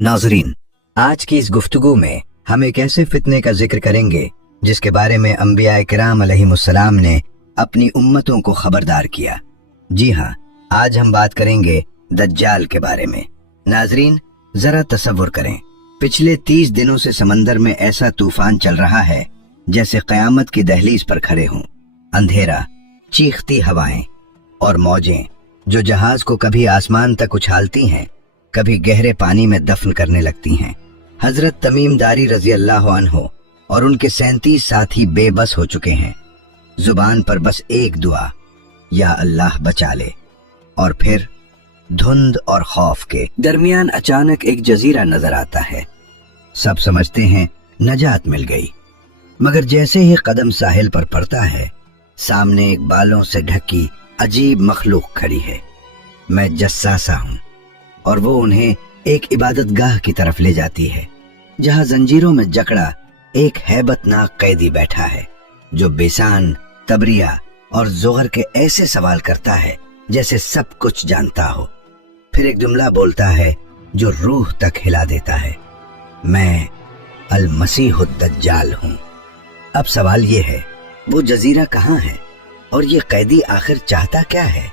नाजरीन, आज की इस गुफ्तगू में हम एक ऐसे फितने का जिक्र करेंगे जिसके बारे में अंबिया किराम अलैहिमुस्सलाम ने अपनी उम्मतों को खबरदार किया। जी हाँ, आज हम बात करेंगे दज्जाल के बारे में। नाजरीन, जरा तसव्वुर करें, पिछले 30 दिनों से समंदर में ऐसा तूफान चल रहा है जैसे कयामत की दहलीज पर खड़े हों। अंधेरा, चीखती हवाएं और मौजें जो जहाज को कभी आसमान तक उछालती हैं, कभी गहरे पानी में दफन करने लगती हैं। हजरत तमीम दारी रजी अल्लाह अन्हो और उनके 37 साथी बेबस हो चुके हैं। जुबान पर बस एक दुआ, या अल्लाह बचा ले। और फिर धुंध और खौफ के दरमियान अचानक एक जजीरा नजर आता है। सब समझते हैं नजात मिल गई, मगर जैसे ही कदम साहिल पर पड़ता है, सामने एक बालों से ढकी अजीब मखलूक खड़ी है। मैं जस्सासा हूं और वो उन्हें एक इबादतगाह की तरफ ले जाती है जहां जंजीरों में जकड़ा एक हैबतनाक कैदी बैठा है जो बेसान, तबरिया और ज़ुगर के ऐसे सवाल करता है जैसे सब कुछ जानता हो। फिर एक जुमला बोलता है जो रूह तक हिला देता है, मैं अल मसीहुद दज्जाल हूं। अब सवाल ये है, वो जजीरा कहाँ है और ये कैदी आखिर चाहता क्या है?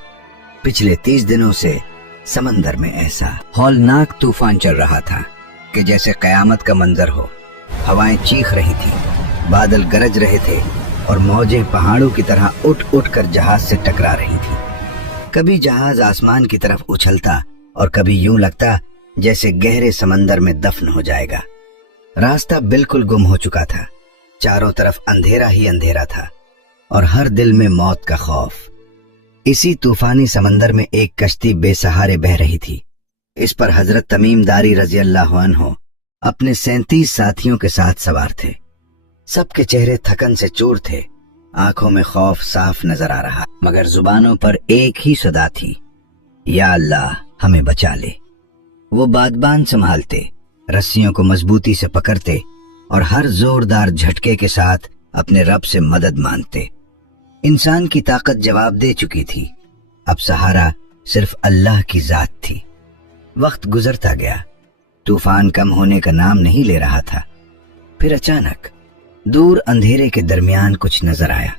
पिछले 30 दिनों से समंदर में ऐसा हौलनाक तूफान चल रहा था कि जैसे कयामत का मंजर हो। हवाएं चीख रही थी, बादल गरज रहे थे और मौजें पहाड़ों की तरह उठ उठ कर जहाज से टकरा रही थी। कभी जहाज आसमान की तरफ उछलता और कभी यूं लगता जैसे गहरे समंदर में दफन हो जाएगा। रास्ता बिल्कुल गुम हो चुका था, चारों तरफ अंधेरा ही अंधेरा था और हर दिल में मौत का खौफ। इसी तूफानी समंदर में एक कश्ती बेसहारे बह रही थी। इस पर हजरत तमीम दारी रजी अल्लाह अन्हो अपने 37 साथियों के साथ सवार थे। सबके चेहरे थकन से चूर थे, आंखों में खौफ साफ नजर आ रहा, मगर जुबानों पर एक ही सदा थी, या अल्लाह हमें बचा ले। वो बादबान संभालते, रस्सियों को मजबूती से पकड़ते और हर जोरदार झटके के साथ अपने रब से मदद मांगते। इंसान की ताकत जवाब दे चुकी थी, अब सहारा सिर्फ अल्लाह की जात थी। वक्त गुजरता गया, तूफान कम होने का नाम नहीं ले रहा था। फिर अचानक दूर अंधेरे के दरमियान कुछ नजर आया।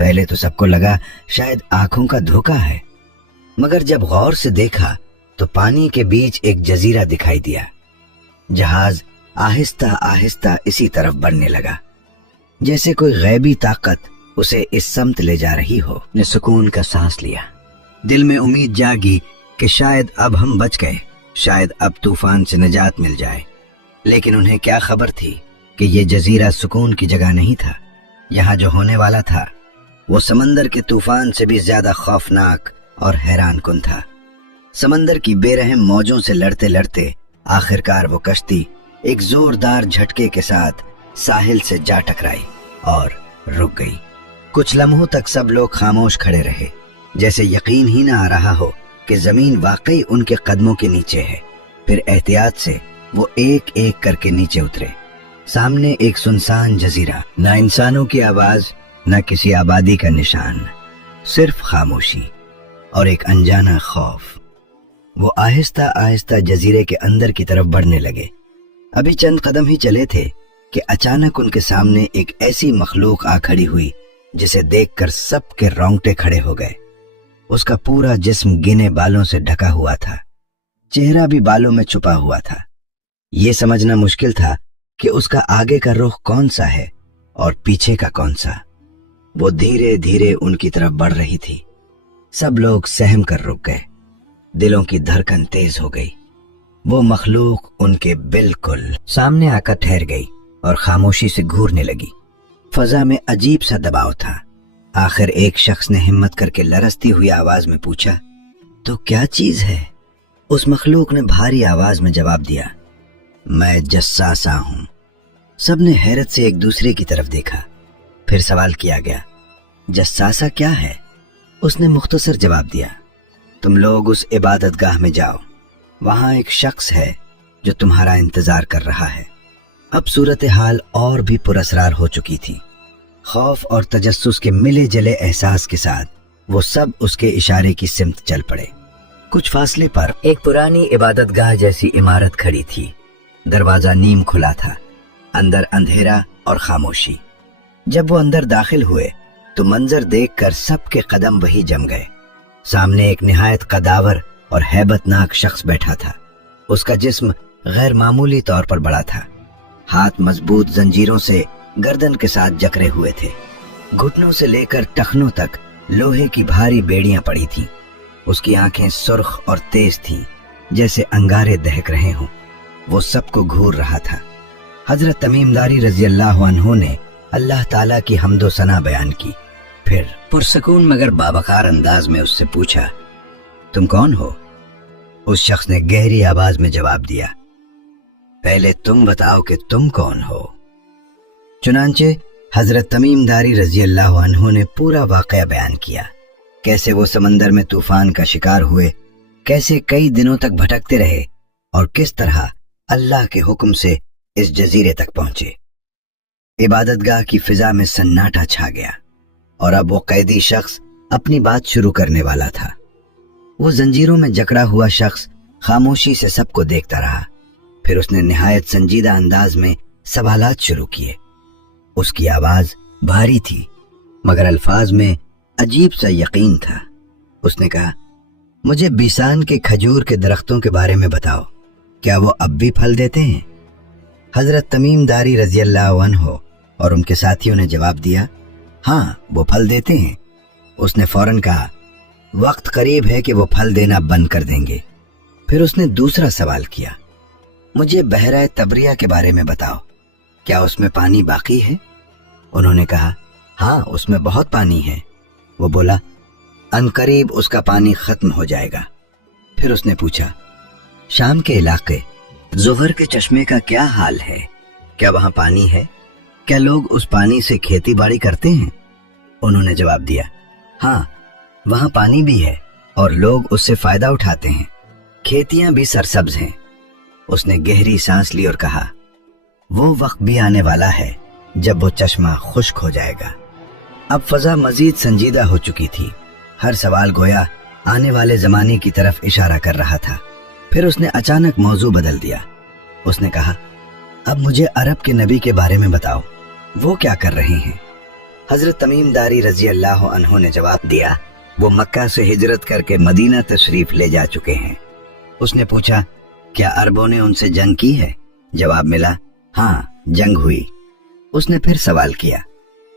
पहले तो सबको लगा शायद आंखों का धोखा है, मगर जब गौर से देखा तो पानी के बीच एक जजीरा दिखाई दिया। जहाज आहिस्ता आहिस्ता इसी तरफ बढ़ने लगा, जैसे कोई गैबी ताकत उसे इस समत ले जा रही हो। ने सुकून का सांस लिया, दिल में उम्मीद जागी कि शायद अब हम बच गए, शायद अब तूफान से निजात मिल जाए। लेकिन उन्हें क्या खबर थी कि ये जजीरा सुकून की जगह नहीं था। यहाँ जो होने वाला था वो समंदर के तूफान से भी ज्यादा खौफनाक और हैरान कुन था। समंदर की बेरहम मौजों से लड़ते लड़ते आखिरकार वो कश्ती एक जोरदार झटके के साथ साहिल से जा टकराई और रुक गई। कुछ लम्हों तक सब लोग खामोश खड़े रहे, जैसे यकीन ही ना आ रहा हो कि जमीन वाकई उनके कदमों के नीचे है। फिर एहतियात से वो एक एक करके नीचे उतरे। सामने एक सुनसान जजीरा, ना इंसानों की आवाज, ना किसी आबादी का निशान, सिर्फ खामोशी और एक अनजाना खौफ। वो आहिस्ता आहिस्ता जजीरे के अंदर की तरफ बढ़ने लगे। अभी चंद कदम ही चले थे कि अचानक उनके सामने एक ऐसी मखलूक आ खड़ी हुई जिसे देखकर सबके रोंगटे खड़े हो गए। उसका पूरा जिस्म गिने बालों से ढका हुआ था, चेहरा भी बालों में छुपा हुआ था। ये समझना मुश्किल था कि उसका आगे का रुख कौन सा है और पीछे का कौन सा। वो धीरे धीरे उनकी तरफ बढ़ रही थी। सब लोग सहम कर रुक गए, दिलों की धड़कन तेज हो गई। वो मखलूक उनके बिल्कुल सामने आकर ठहर गई और खामोशी से घूरने लगी। फजा में अजीब सा दबाव था। आखिर एक शख्स ने हिम्मत करके लरजती हुई आवाज में पूछा, तो क्या चीज है? उस मखलूक ने भारी आवाज में जवाब दिया, मैं जस्सासा हूं। सबने हैरत से एक दूसरे की तरफ देखा। फिर सवाल किया गया, जस्सासा क्या है? उसने मुख्तसर जवाब दिया, तुम लोग उस इबादतगाह में जाओ, वहां एक शख्स है जो तुम्हारा इंतजार कर रहा है। अब सूरत हाल और भी पुरअसरार हो चुकी थी। खौफ और तजस्सुस के मिले जले एहसास के साथ वो सब उसके इशारे की सिमत चल पड़े। कुछ फासले पर एक पुरानी इबादतगाह जैसी इमारत खड़ी थी। दरवाजा नीम खुला था, अंदर अंधेरा और खामोशी। जब वो अंदर दाखिल हुए तो मंजर देखकर सबके कदम वही जम गए। सामने एक निहायत कदावर और हैबतनाक शख्स बैठा था। उसका जिस्म गैर मामूली तौर पर बड़ा था। हाथ मजबूत जंजीरों से गर्दन के साथ जकड़े हुए थे। घुटनों से लेकर टखनों तक लोहे की भारी बेड़ियां पड़ी थीं। उसकी आंखें सुर्ख और तेज थीं, जैसे अंगारे दहक रहे हों। वो सबको घूर रहा था। हजरत तमीमदारी रजी अल्लाह अन्हु ने अल्लाह ताला की हम्दो सना बयान की। फिर पुरसकून मगर बावकार अंदाज में उससे पूछा, तुम कौन हो? उस शख्स ने गहरी आवाज में जवाब दिया, पहले तुम बताओ कि तुम कौन हो। चुनांचे हजरत तमीमदारी रजी अल्लाह अन्हु ने पूरा वाकया बयान किया। कैसे वो समंदर में तूफान का शिकार हुए, कैसे कई दिनों तक भटकते रहे और किस तरह अल्लाह के हुक्म से इस जजीरे तक पहुंचे। इबादतगाह की फिजा में सन्नाटा छा गया और अब वो कैदी शख्स अपनी बात शुरू करने वाला था। वो जंजीरों में जकड़ा हुआ शख्स खामोशी से सबको देखता रहा। फिर उसने निहायत संजीदा अंदाज में सवालात शुरू किए। उसकी आवाज भारी थी मगर अल्फाज में अजीब सा यकीन था। उसने कहा, मुझे बीसान के खजूर के दरख्तों के बारे में बताओ, क्या वो अब भी फल देते हैं? हजरत तमीमदारी रजी अल्लाह अन्हु और उनके साथियों ने जवाब दिया, हाँ वो फल देते हैं। उसने फौरन कहा, वक्त करीब है कि वो फल देना बंद कर देंगे। फिर उसने दूसरा सवाल किया, मुझे बहरा तबरिया के बारे में बताओ, क्या उसमें पानी बाकी है? उन्होंने कहा, हाँ उसमें बहुत पानी है। वो बोला, अनकरीब उसका पानी खत्म हो जाएगा। फिर उसने पूछा, शाम के इलाके जोहर के चश्मे का क्या हाल है? क्या वहां पानी है? क्या लोग उस पानी से खेती बाड़ी करते हैं? उन्होंने जवाब दिया, हाँ वहां पानी भी है और लोग उससे फायदा उठाते हैं। खेतियां भी सरसब्ज हैं। उसने गहरी सांस ली और कहा, वो वक्त भी आने वाला है जब वो चश्मा खुश्क हो जाएगा। अब फजा मजीद संजीदा हो चुकी थी। हर सवाल गोया आने वाले जमाने की तरफ इशारा कर रहा था। फिर उसने अचानक मौजू बदल दिया। उसने कहा, अब मुझे अरब के नबी के बारे में बताओ, वो क्या कर रहे हैं? हजरत तमीमदारी रजी अल्लाह अन्हु ने जवाब दिया, वो मक्का से हिजरत करके मदीना तशरीफ ले जा चुके हैं। उसने पूछा, क्या अरबों ने उनसे जंग की है? जवाब मिला, हाँ जंग हुई। उसने फिर सवाल किया,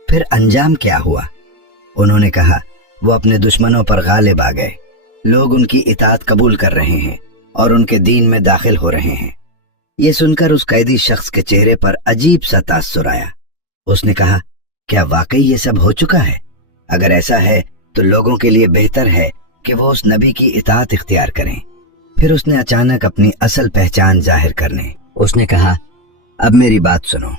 फिर अंजाम क्या हुआ? उन्होंने कहा, वो अपने दुश्मनों पर गालिब आ गए। लोग उनकी इताअत कबूल कर रहे हैं और उनके दीन में दाखिल हो रहे हैं। ये सुनकर उस कैदी शख्स के चेहरे पर अजीब सा तासुर आया। उसने कहा, क्या वाकई ये सब हो चुका है? अगर ऐसा है तो लोगों के लिए बेहतर है कि वो उस नबी की इताअत इख्तियार करें। फिर उसने अचानक अपनी असल पहचान जाहिर करने उसने कहा, अब मेरी बात सुनो,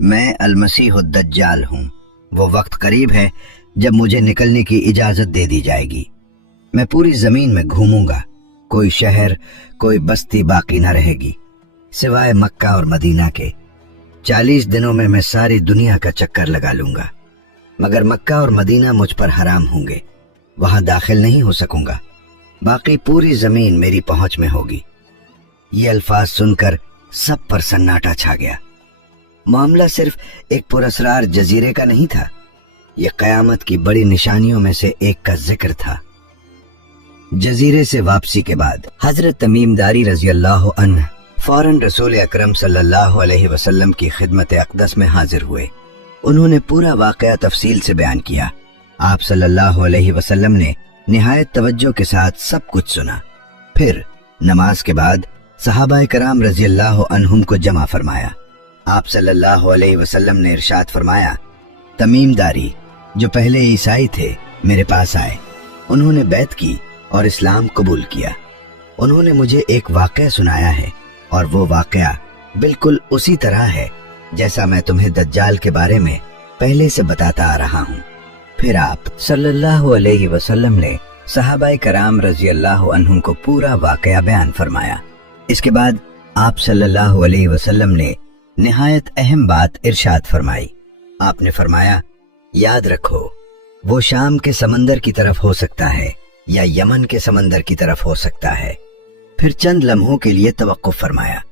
मैं अलमसीह दज्जाल हूँ। वो वक्त करीब है जब मुझे निकलने की इजाजत दे दी जाएगी। मैं पूरी जमीन में घूमूंगा, कोई शहर कोई बस्ती बाकी न रहेगी सिवाय मक्का और मदीना के। 40 दिनों में मैं सारी दुनिया का चक्कर लगा लूंगा, मगर मक्का और मदीना मुझ पर हराम होंगे, वहां दाखिल नहीं हो सकूंगा। बाकी पूरी जमीन मेरी पहुंच में होगी। ये अल्फाज सुनकर सब पर सन्नाटा छा गया। मामला सिर्फ एक पुरअसरार जजीरे का नहीं था, यह कयामत की बड़ी निशानियों में से एक का जिक्र था। जजीरे से वापसी के बाद हजरत तमीमदारी रजी अल्लाह अन्हु फौरन रसूल अकरम सल्लल्लाहु अलैहि वसल्लम की खिदमत अक़दस में हाजिर हुए। उन्होंने पूरा वाक़या तफसील से बयान किया। आप सल्लल्लाहु अलैहि वसल्लम ने निहायत तवज्जो के साथ सब कुछ सुना। फिर नमाज के बाद सहाबाए कराम रजी अल्लाह अन्हुम को जमा फरमाया। आप सल्लल्लाहु अलैहि वसल्लम ने इरशाद फरमाया, तमीमदारी जो पहले ईसाई थे मेरे पास आए, उन्होंने बैत की और इस्लाम कबूल किया। उन्होंने मुझे एक वाक़या सुनाया है और वो वाक़या बिल्कुल उसी तरह है जैसा मैं तुम्हें दज्जाल के बारे में पहले से बताता आ रहा हूँ। फिर आप सल्लल्लाहु अलैहि वसल्लम ने सहाबाए कराम रजी अल्लाह अन्हुम को पूरा वाक़या बयान फरमाया। इसके बाद आप सल्लल्लाहु अलैहि वसल्लम ने निहायत अहम बात इरशाद फरमाई। आपने फरमाया, याद रखो वो शाम के समंदर की तरफ हो सकता है या यमन के समंदर की तरफ हो सकता है। फिर चंद लम्हों के लिए तवक्कुफ फरमाया।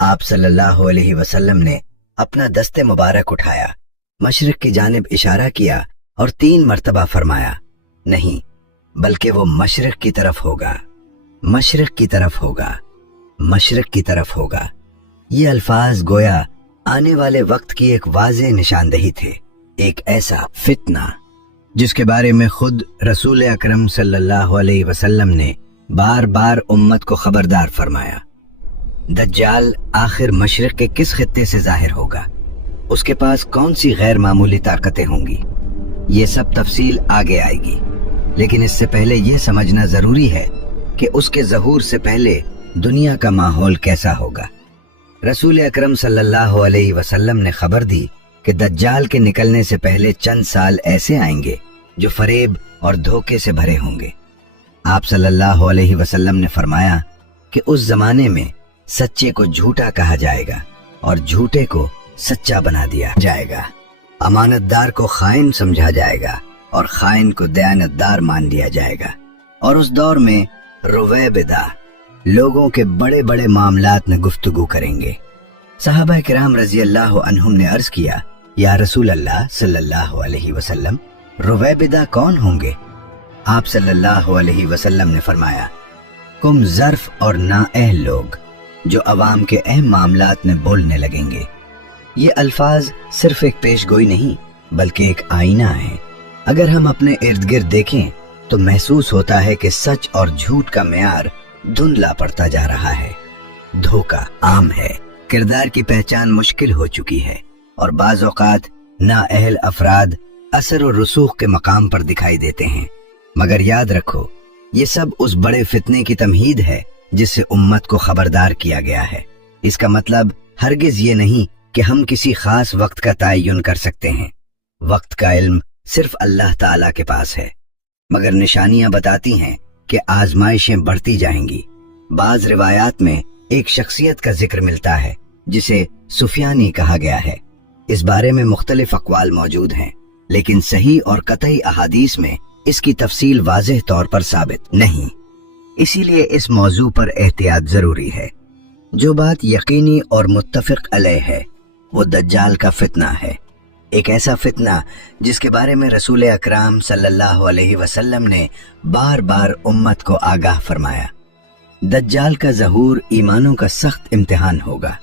आप सल्लल्लाहु अलैहि वसल्लम ने अपना दस्ते मुबारक उठाया, मशरिक की जानिब इशारा किया और 3 मर्तबा फरमाया, नहीं बल्कि वो मशरिक की तरफ होगा, मशरिक की तरफ होगा, मशरिक की तरफ होगा। ये अल्फाज गोया आने वाले वक्त की एक वाज़ेह निशानदही थे, एक ऐसा फितना जिसके बारे में खुद रसूल अकरम सल्लल्लाहु अलैहि वसल्लम ने बार बार उम्मत को खबरदार फरमाया। दज्जाल आखिर मशरिक के किस खित्ते से जाहिर होगा, उसके पास कौन सी गैर मामूली ताकतें होंगी, ये सब तफसील आगे आएगी। लेकिन इससे पहले यह समझना जरूरी है कि उसके ज़हूर से पहले दुनिया का माहौल कैसा होगा। रसूल अकरम सल्लल्लाहु अलैहि वसल्लम ने खबर दी कि दज्जाल के निकलने से पहले चंद साल ऐसे आएंगे जो फरेब और धोखे से भरे होंगे। आप सल्लल्लाहु अलैहि वसल्लम ने फरमाया कि उस जमाने में सच्चे को झूठा कहा जाएगा और झूठे को सच्चा बना दिया जाएगा, अमानतदार को खाइन समझा जाएगा और खाइन को दयानतदार मान लिया जाएगा। और उस दौर में रुवैबिदा लोगों के बड़े बड़े मामलात में गुफ्तगू करेंगे। सहाबा किराम रजी अल्लाह अन्हुम ने अर्ज किया, या रसूल अल्लाह सल्लल्लाहु अलैहि वसल्लम, रुवैबिदा कौन होंगे? आप सल्लल्लाहु अलैहि वसल्लम ने फरमाया, कुम ज़र्फ और नाअहल लोग जो अवाम के अहम मामलात में बोलने लगेंगे। ये अल्फाज सिर्फ एक पेशगोई नहीं बल्कि एक आईना है। अगर हम अपने इर्द गिर्द देखें तो महसूस होता है कि सच और झूठ का मेयार धुंधला पड़ता जा रहा है। धोखा आम है, किरदार की पहचान मुश्किल हो चुकी है और बाज़ औक़ात नाअहल अफराद असर और रसूख के मकाम पर दिखाई देते हैं। मगर याद रखो, ये सब उस बड़े फितने की तमहीद है जिससे उम्मत को खबरदार किया गया है। इसका मतलब हरगिज ये नहीं कि हम किसी खास वक्त का तयन कर सकते हैं। वक्त का इल्म सिर्फ अल्लाह ताला के पास है, मगर निशानियां बताती हैं कि आजमाइशें बढ़ती जाएंगी। बाज रिवायात में एक शख्सियत का जिक्र मिलता है जिसे सुफियानी कहा गया है। इस बारे में मुख्तलिफ अक़वाल मौजूद हैं, लेकिन सही और कतई अहादीस में इसकी तफसील वाज़ेह तौर पर साबित नहीं। इसीलिए इस मौजू पर एहतियात जरूरी है। जो बात यकीनी और मुत्तफ़िक़ अलैह है वो दज्जाल का फितना है, एक ऐसा फितना जिसके बारे में रसूल अकरम सल्लल्लाहु अलैहि वसल्लम ने बार बार उम्मत को आगाह फरमाया। दज्जाल का ज़हूर ईमानों का सख्त इम्तिहान होगा।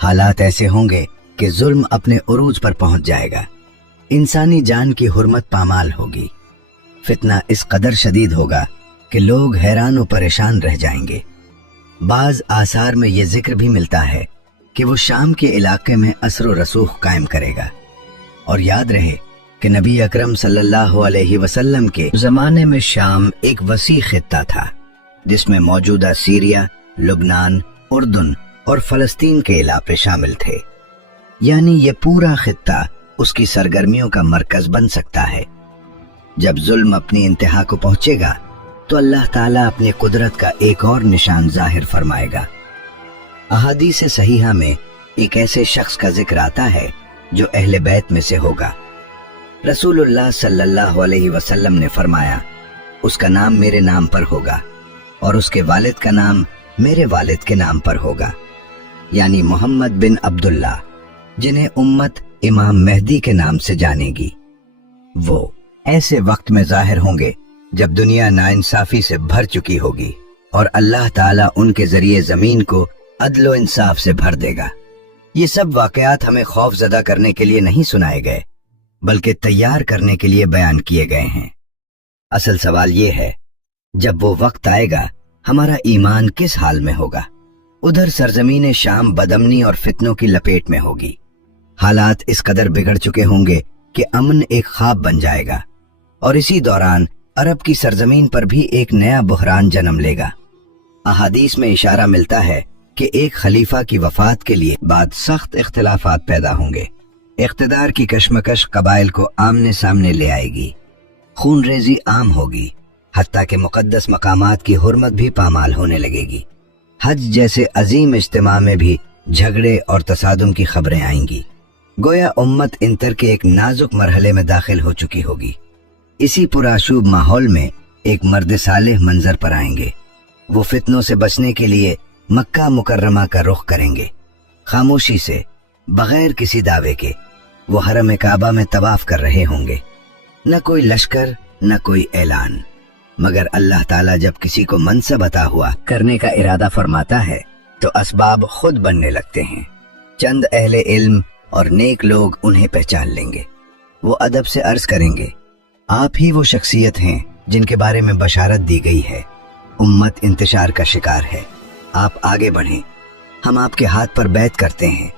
हालात ऐसे होंगे कि जुल्म अपने उरूज पर पहुंच जाएगा, इंसानी जान की हुर्मत पामाल होगी। फितना इस कदर शदीद होगा कि लोग हैरान और परेशान रह जाएंगे। बाज आसार में यह जिक्र भी मिलता है कि वो शाम के इलाके में असर और रसूख कायम करेगा। और याद रहे कि नबी अकरम सल्लल्लाहु अलैहि वसल्लम के जमाने में शाम एक वसी खित्ता था जिसमें मौजूदा सीरिया, लुबनान, उर्दुन और फलस्तीन के इलाके शामिल थे। यानी ये पूरा खित्ता उसकी सरगर्मियों का मरकज बन सकता है। जब जुल्म अपनी इंतहा को पहुंचेगा तो अल्लाह ताला अपनी कुदरत का एक और निशान जाहिर फरमाएगा। अहादीस सहीहा में एक ऐसे शख्स का जिक्र आता है जो अहले बैत में से होगा। रसूलुल्लाह सल्लल्लाहु अलैहि वसल्लम ने फरमाया, उसका नाम मेरे नाम पर होगा और उसके वालिद का नाम मेरे वालिद के नाम पर होगा, यानी मोहम्मद बिन अब्दुल्ला, जिन्हें उम्मत इमाम मेहदी के नाम से जानेगी। वो ऐसे वक्त में जाहिर होंगे जब दुनिया नाइंसाफी से भर चुकी होगी और अल्लाह ताला उनके जरिए जमीन को अदलो इंसाफ से भर देगा। ये सब वाकयात हमें खौफ ज़दा करने के लिए नहीं सुनाए गए बल्कि तैयार करने के लिए बयान किए गए हैं। असल सवाल ये है, जब वो वक्त आएगा हमारा ईमान किस हाल में होगा? उधर सरजमीन शाम बदअमनी और फितनों की लपेट में होगी। हालात इस कदर बिगड़ चुके होंगे कि अमन एक ख्वाब बन जाएगा और इसी दौरान अरब की सरजमीन पर भी एक नया बुहरान जन्म लेगा। अहादीस में इशारा मिलता है कि एक खलीफा की वफात के लिए बाद सख्त इख्तिलाफात पैदा होंगे। इख्तिदार की कश्मकश कबाइल को आमने सामने ले आएगी, खून रेजी आम होगी, हत्ता के मुकद्दस मकामात की हुर्मत भी पामाल होने लगेगी। हज जैसे अजीम इज्तिमा में भी झगड़े और तसादुम की खबरें आएंगी। गोया उम्मत इंतर के एक नाजुक मरहले में दाखिल हो चुकी होगी। इसी पुराशूब माहौल में ایک مرد صالح منظر پر آئیں گے۔ وہ فتنوں سے بچنے کے لیے مکہ مکرمہ کا رخ کریں گے۔ خاموشی سے، بغیر کسی دعوے کے، وہ حرم کعبہ میں طواف کر رہے ہوں گے۔ نہ کوئی لشکر، نہ کوئی اعلان، مگر اللہ تعالیٰ جب کسی کو منصب عطا ہوا کرنے کا ارادہ فرماتا ہے تو اسباب خود بننے لگتے ہیں۔ چند اہل علم اور نیک لوگ انہیں پہچان لیں گے۔ وہ ادب سے عرض کریں گے، آپ ہی وہ شخصیت ہیں جن کے بارے میں بشارت دی گئی ہے۔ امت انتشار کا شکار ہے، آپ آگے بڑھیں، ہم آپ کے ہاتھ پر بیعت کرتے ہیں۔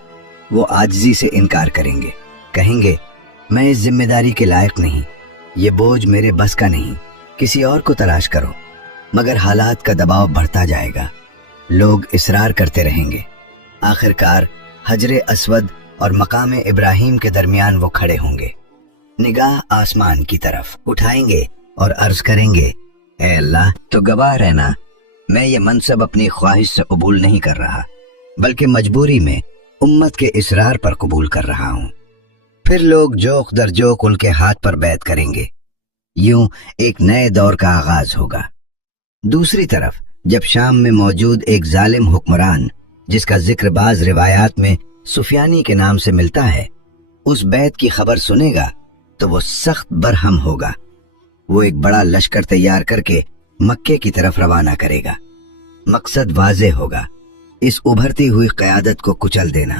وہ عاجزی سے انکار کریں گے، کہیں گے میں اس ذمہ داری کے لائق نہیں، یہ بوجھ میرے بس کا نہیں، کسی اور کو تلاش کرو۔ مگر حالات کا دباؤ بڑھتا جائے گا، لوگ اصرار کرتے رہیں گے۔ آخر کار حجر اسود اور مقام ابراہیم کے درمیان وہ کھڑے ہوں گے، نگاہ آسمان کی طرف اٹھائیں گے اور عرض کریں گے، اے اللہ تو گواہ رہنا، میں یہ منصب اپنی خواہش سے قبول نہیں کر رہا، بلکہ مجبوری میں امت کے اصرار پر قبول کر رہا ہوں۔ پھر لوگ جوق در جوق ان کے ہاتھ پر بیعت کریں گے۔ یوں ایک نئے دور کا آغاز ہوگا۔ دوسری طرف جب شام میں موجود ایک ظالم حکمران، جس کا ذکر بعض روایات میں سفیانی کے نام سے ملتا ہے، اس بیعت کی خبر سنے گا تو وہ سخت برہم ہوگا۔ وہ ایک بڑا لشکر تیار کر کے مکے کی طرف روانہ کرے گا۔ مقصد واضح ہوگا، اس ابھرتی ہوئی قیادت کو کچل دینا۔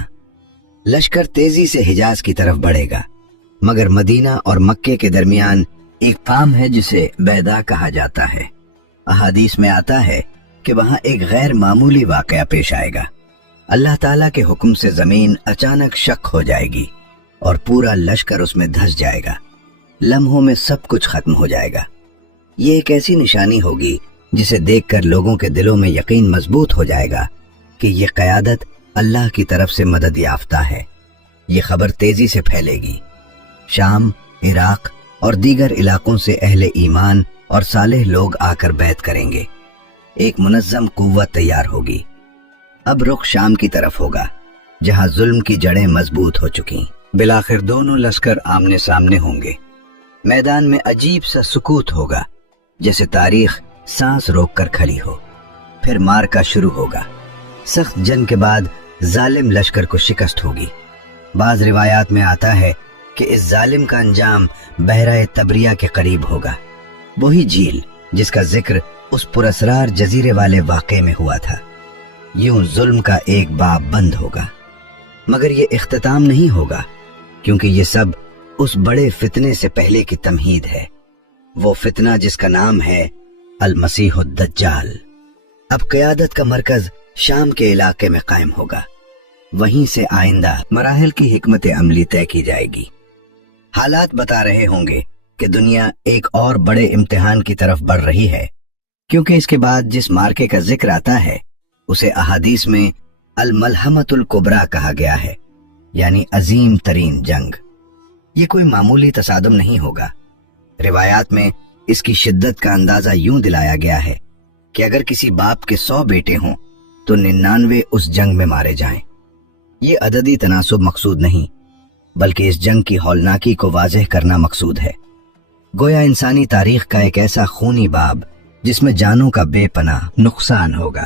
لشکر تیزی سے حجاز کی طرف بڑھے گا، مگر مدینہ اور مکے کے درمیان ایک فام ہے جسے بیدا کہا جاتا ہے۔ احادیث میں آتا ہے کہ وہاں ایک غیر معمولی واقعہ پیش آئے گا۔ اللہ تعالیٰ کے حکم سے زمین اچانک شق ہو جائے گی اور پورا لشکر اس میں دھس جائے گا۔ لمحوں میں سب کچھ ختم ہو جائے گا۔ یہ ایک ایسی نشانی ہوگی جسے دیکھ کر لوگوں کے دلوں میں یقین مضبوط ہو جائے گا کہ یہ قیادت اللہ کی طرف سے مدد یافتہ ہے۔ یہ خبر تیزی سے پھیلے گی۔ شام، عراق اور دیگر علاقوں سے اہل ایمان اور صالح لوگ آ کر بیعت کریں گے۔ ایک منظم قوت تیار ہوگی۔ اب رخ شام کی طرف ہوگا، جہاں ظلم کی جڑیں مضبوط ہو چکی۔ بالآخر دونوں لشکر آمنے سامنے ہوں گے۔ میدان میں عجیب سا سکوت ہوگا، جیسے تاریخ سانس روک کر کھڑی ہو۔ پھر مارکا شروع ہوگا۔ سخت جنگ کے بعد ظالم لشکر کو شکست ہوگی۔ بعض روایات میں آتا ہے کہ اس ظالم کا انجام بحیرہ تبریہ کے قریب ہوگا، وہی جھیل جس کا ذکر اس پراسرار جزیرے والے واقعے میں ہوا تھا۔ یوں ظلم کا ایک باب بند ہوگا، مگر یہ اختتام نہیں ہوگا، کیونکہ یہ سب اس بڑے فتنے سے پہلے کی تمہید ہے، وہ فتنہ جس کا نام ہے المسیح الدجال۔ اب قیادت کا مرکز شام کے علاقے میں قائم ہوگا، وہیں سے آئندہ مراحل کی حکمت عملی طے کی جائے گی۔ حالات بتا رہے ہوں گے کہ دنیا ایک اور بڑے امتحان کی طرف بڑھ رہی ہے، کیونکہ اس کے بعد جس مارکے کا ذکر آتا ہے اسے احادیث میں الملحمۃ الکبریٰ کہا گیا ہے، یعنی عظیم ترین جنگ۔ یہ کوئی معمولی تصادم نہیں ہوگا۔ روایات میں اس کی شدت کا اندازہ یوں دلایا گیا ہے کہ اگر کسی باپ کے 100 بیٹے ہوں تو 99 اس جنگ میں مارے جائیں۔ یہ عددی تناسب مقصود نہیں، بلکہ اس جنگ کی ہولناکی کو واضح کرنا مقصود ہے۔ گویا انسانی تاریخ کا ایک ایسا خونی باب جس میں جانوں کا بے پناہ نقصان ہوگا۔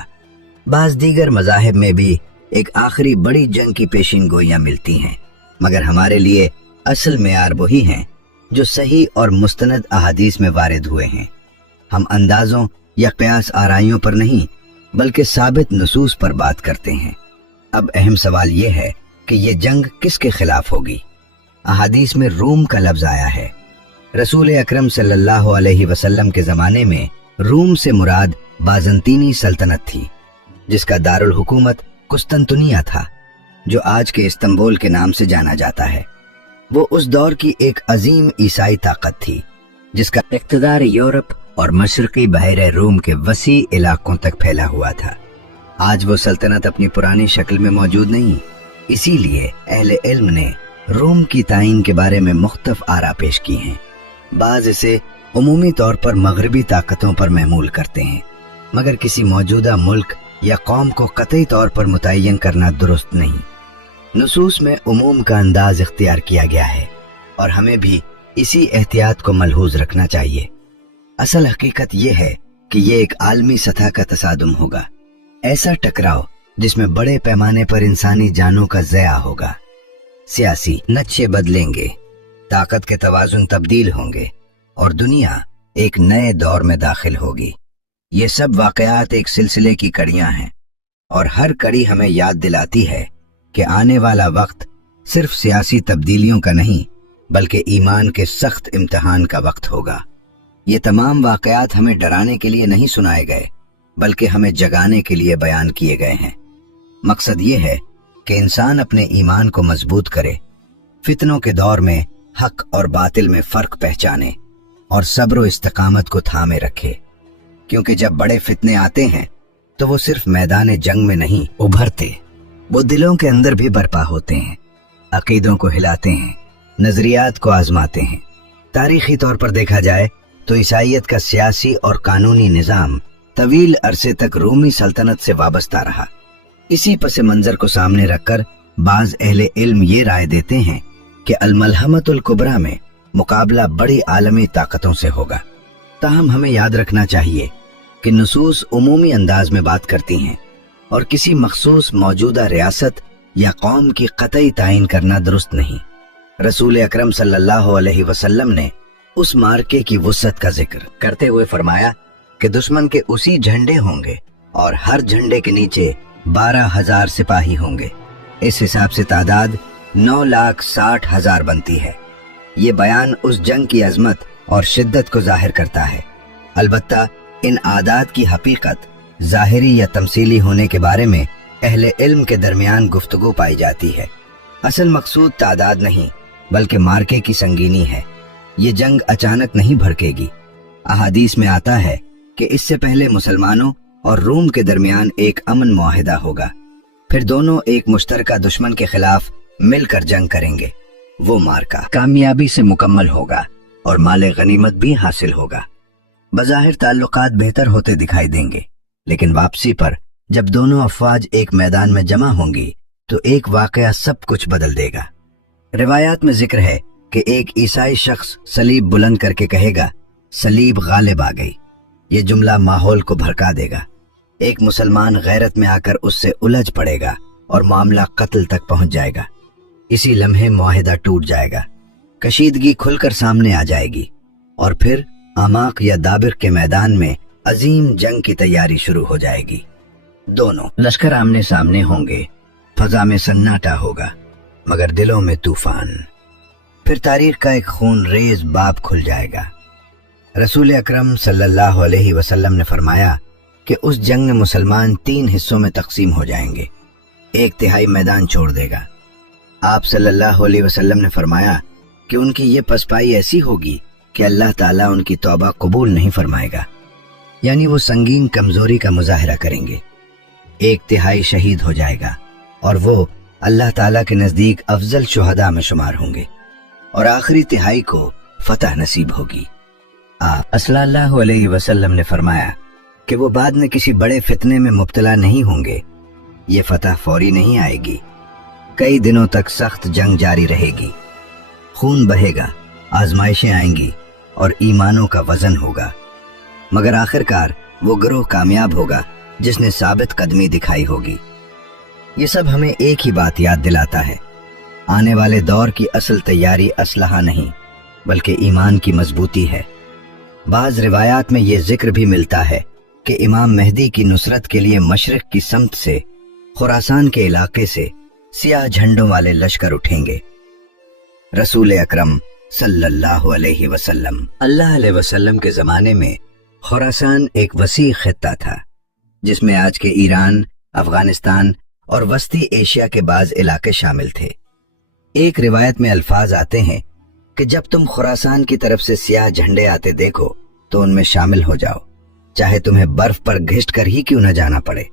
بعض دیگر مذاہب میں بھی ایک آخری بڑی جنگ کی پیشین گوئیاں ملتی ہیں، مگر ہمارے لیے اصل معیار وہی ہیں جو صحیح اور مستند احادیث میں وارد ہوئے ہیں۔ ہم اندازوں یا قیاس آرائیوں پر نہیں بلکہ ثابت نصوص پر بات کرتے ہیں۔ اب اہم سوال یہ ہے کہ یہ جنگ کس کے خلاف ہوگی؟ احادیث میں روم کا لفظ آیا ہے۔ رسول اکرم صلی اللہ علیہ وسلم کے زمانے میں روم سے مراد بازنطینی سلطنت تھی، جس کا دارالحکومت قسطنطنیہ تھا، جو آج کے استنبول کے نام سے جانا جاتا ہے۔ وہ اس دور کی ایک عظیم عیسائی طاقت تھی، جس کا اقتدار یورپ اور مشرقی بحیرہ روم کے وسیع علاقوں تک پھیلا ہوا تھا۔ آج وہ سلطنت اپنی پرانی شکل میں موجود نہیں، اسی لیے اہل علم نے روم کی تعین کے بارے میں مختلف آراء پیش کی ہیں۔ بعض اسے عمومی طور پر مغربی طاقتوں پر محمول کرتے ہیں، مگر کسی موجودہ ملک یا قوم کو قطعی طور پر متعین کرنا درست نہیں۔ نصوص میں عموم کا انداز اختیار کیا گیا ہے، اور ہمیں بھی اسی احتیاط کو ملحوظ رکھنا چاہیے۔ असल हकीकत ये है कि ये एक आलमी सतह का तसादुम होगा, ऐसा टकराव जिसमें बड़े पैमाने पर इंसानी जानों का ज़या होगा। सियासी नक्शे बदलेंगे, ताकत के तवाजुन तब्दील होंगे और दुनिया एक नए दौर में दाखिल होगी। ये सब वाक़यात एक सिलसिले की कड़ियां हैं और हर कड़ी हमें याद दिलाती है कि आने वाला वक्त सिर्फ सियासी तब्दीलियों का नहीं बल्कि ईमान के सख्त इम्तिहान का वक्त होगा। ये तमाम वाक़यात हमें डराने के लिए नहीं सुनाए गए बल्कि हमें जगाने के लिए बयान किए गए हैं। मकसद ये है कि इंसान अपने ईमान को मजबूत करे, फितनों के दौर में हक और बातिल में फ़र्क पहचाने और सब्र व इस्तिकामत को थामे रखे, क्योंकि जब बड़े फितने आते हैं तो वो सिर्फ मैदान जंग में नहीं उभरते, वो दिलों के अंदर भी बर्पा होते हैं, अकीदों को हिलाते हैं, नजरियात को आजमाते हैं। तारीखी तौर पर देखा जाए तो ईसाईयत का सियासी और कानूनी निज़ाम तवील अरसे तक रूमी सल्तनत से वाबस्ता रहा। इसी पस मंजर को सामने रखकर बाज अहले इल्म ये राय देते हैं कि अल-मलहमतुल कुबरा में मुकाबला बड़ी आलमी ताकतों से होगा। ताहम हमें याद रखना चाहिए कि नुसूस उमूमी अंदाज में बात करती हैं और किसी मखसूस मौजूदा रियासत या कौम की कतई तायीन करना दुरुस्त नहीं। रसूल अकरम सल्लल्लाहु अलैहि वसल्लम ने उस मार्के की वुसअत का जिक्र करते हुए फरमाया कि दुश्मन के उसी झंडे होंगे और हर झंडे के नीचे 12,000 सिपाही होंगे। इस हिसाब से तादाद 9,60,000 बनती है। ये बयान उस जंग की अजमत और शिद्दत को जाहिर करता है। अलबत्ता इन आदाद की हकीकत ज़ाहिरी या तमसीली होने के बारे में अहले इल्म के दरमियान गुफ्तगू पाई जाती है। असल मकसूद तादाद नहीं बल्कि मार्के की संगीनी है। ये जंग अचानक नहीं भड़केगी। अहादीस में आता है कि इससे पहले मुसलमानों और रूम के दरमियान एक अमन मुआहिदा होगा, फिर दोनों एक मुश्तरका दुश्मन के खिलाफ मिलकर जंग करेंगे। वो मार्का कामयाबी से मुकम्मल होगा और माले गनीमत भी हासिल होगा। बज़ाहिर ताल्लुकात बेहतर होते दिखाई देंगे, लेकिन वापसी पर जब दोनों अफवाज एक मैदान में जमा होंगी तो एक वाकया सब कुछ बदल देगा। रिवायात में जिक्र है कि एक ईसाई शख्स सलीब बुलंद करके कहेगा, सलीब गालिब आ गई। ये जुमला माहौल को भड़का देगा। एक मुसलमान गैरत में आकर उससे उलझ पड़ेगा और मामला कत्ल तक पहुंच जाएगा। इसी लम्हे मुआहिदा टूट जाएगा, कशीदगी खुलकर सामने आ जाएगी और फिर आमाक या दाबिर के मैदान में अजीम जंग की तैयारी शुरू हो जाएगी। दोनों लश्कर आमने सामने होंगे, फजा में सन्नाटा होगा मगर दिलों में तूफान। फिर तारीख का एक खून रेज बाब खुल जाएगा। रसूल अकरम सल्लल्लाहु अलैहि वसल्लम ने फरमाया कि उस जंग में मुसलमान 3 हिस्सों में तकसीम हो जाएंगे, 1/3 मैदान छोड़ देगा। आप सल्लल्लाहु अलैहि वसल्लम ने फरमाया कि उनकी ये पसपाई ऐसी होगी कि अल्लाह ताला उनकी तौबा कबूल नहीं फरमाएगा, यानी वो संगीन कमजोरी का मुजाहिरा करेंगे। 1/3 शहीद हो जाएगा और वो अल्लाह ताला के नजदीक अफजल शुहदा में शुमार होंगे और आखिरी तिहाई को फतह नसीब होगी। आप सल्लल्लाहु अलैहि वसल्लम ने फरमाया कि वो बाद में किसी बड़े फितने में मुब्तला नहीं होंगे। ये फतह फौरी नहीं आएगी, कई दिनों तक सख्त जंग जारी रहेगी, खून बहेगा, आजमाइशें आएंगी और ईमानों का वजन होगा, मगर आखिरकार वो गिरोह कामयाब होगा जिसने साबित कदमी दिखाई होगी। ये सब हमें एक ही बात याद दिलाता है, आने वाले दौर की असल तैयारी असलहा नहीं बल्कि ईमान की मजबूती है। बाज रिवायात में ये जिक्र भी मिलता है कि इमाम मेहदी की नुसरत के लिए मशरिक की समत से, खुरासान के इलाके से सियाह झंडों वाले लश्कर उठेंगे। रसूल अकरम सल्लल्लाहु अलैहि वसल्लम के जमाने में खुरासान एक वसी खित्ता था जिसमें आज के ईरान, अफगानिस्तान और वस्ती एशिया के बाज इलाके शामिल थे। एक रिवायत में अल्फाज आते हैं कि जब तुम खुरासान की तरफ से सियाह झंडे आते देखो तो उनमें शामिल हो जाओ, चाहे तुम्हें बर्फ पर घिसट कर ही क्यों न जाना पड़े।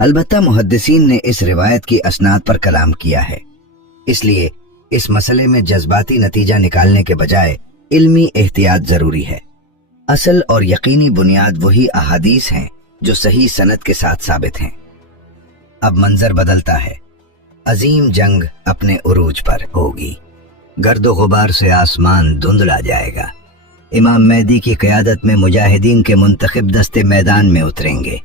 अलबत्ता मुहद्दिसीन ने इस रिवायत की असनाद पर कलाम किया है, इसलिए इस मसले में जज्बाती नतीजा निकालने के बजाय इल्मी एहतियात जरूरी है। असल और यकीनी बुनियाद वही अहादीस हैं जो सही सनद के साथ साबित हैं। अब मंजर बदलता है, अजीम जंग अपने उरूज पर होगी। गर्दो गुबार से आसमान धुंधला जाएगा, امام مہدی کی قیادت میں مجاہدین کے منتخب دستے میدان میں اتریں گے۔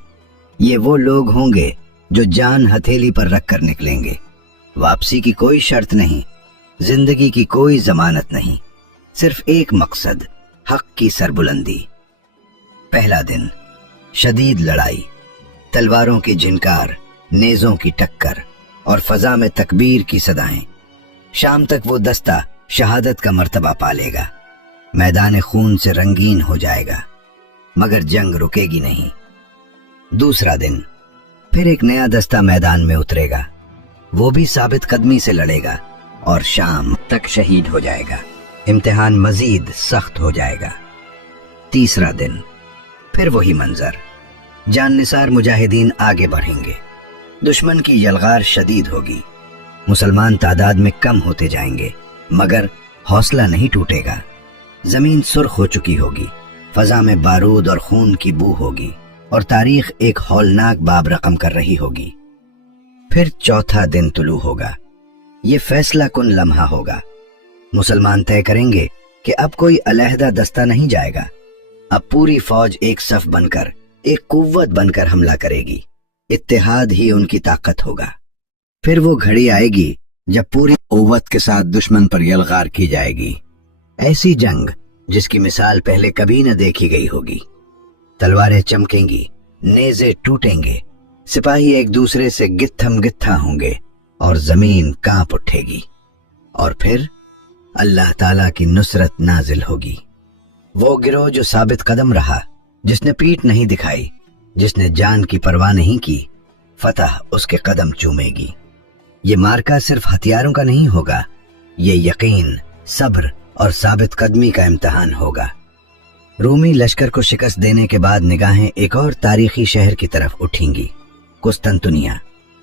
یہ وہ لوگ ہوں گے جو جان ہتھیلی پر رکھ کر نکلیں گے۔ واپسی کی کوئی شرط نہیں، زندگی کی کوئی ضمانت نہیں، صرف ایک مقصد، حق کی سربلندی۔ پہلا دن، شدید لڑائی، تلواروں کی جھنکار، نیزوں کی ٹکر اور فضا میں تکبیر کی صدائیں۔ شام تک وہ دستہ شہادت کا مرتبہ پالے گا، میدان خون سے رنگین ہو جائے گا، مگر جنگ رکے گی نہیں۔ دوسرا دن، پھر ایک نیا دستہ میدان میں اترے گا، وہ بھی ثابت قدمی سے لڑے گا اور شام تک شہید ہو جائے گا۔ امتحان مزید سخت ہو جائے گا۔ تیسرا دن، پھر وہی منظر، جان نثار مجاہدین آگے بڑھیں گے، دشمن کی یلغار شدید ہوگی، مسلمان تعداد میں کم ہوتے جائیں گے، مگر حوصلہ نہیں ٹوٹے گا۔ زمین سرخ ہو چکی ہوگی، فضا میں بارود اور خون کی بو ہوگی، اور تاریخ ایک ہولناک باب رقم کر رہی ہوگی۔ پھر چوتھا دن طلوع ہوگا، یہ فیصلہ کن لمحہ ہوگا۔ مسلمان طے کریں گے کہ اب کوئی علیحدہ دستہ نہیں جائے گا، اب پوری فوج ایک صف بن کر، ایک قوت بن کر حملہ کرے گی۔ اتحاد ہی ان کی طاقت ہوگا۔ پھر وہ گھڑی آئے گی جب پوری قوت کے ساتھ دشمن پر یلغار کی جائے گی، ایسی جنگ جس کی مثال پہلے کبھی نہ دیکھی گئی ہوگی۔ تلواریں چمکیں گی، نیزے ٹوٹیں گے، سپاہی ایک دوسرے سے گتھم گتھا ہوں گے اور زمین کانپ اٹھے گی، اور پھر اللہ تعالیٰ کی نصرت نازل ہوگی۔ وہ گروہ جو ثابت قدم رہا، جس نے پیٹھ نہیں دکھائی، جس نے جان کی پرواہ نہیں کی، فتح اس کے قدم چومے گی۔ یہ مارکا صرف ہتھیاروں کا نہیں ہوگا، یہ یقین، صبر اور ثابت قدمی کا امتحان ہوگا۔ رومی لشکر کو شکست دینے کے بعد نگاہیں ایک اور تاریخی شہر کی طرف اٹھیں گی، قسطنطنیہ،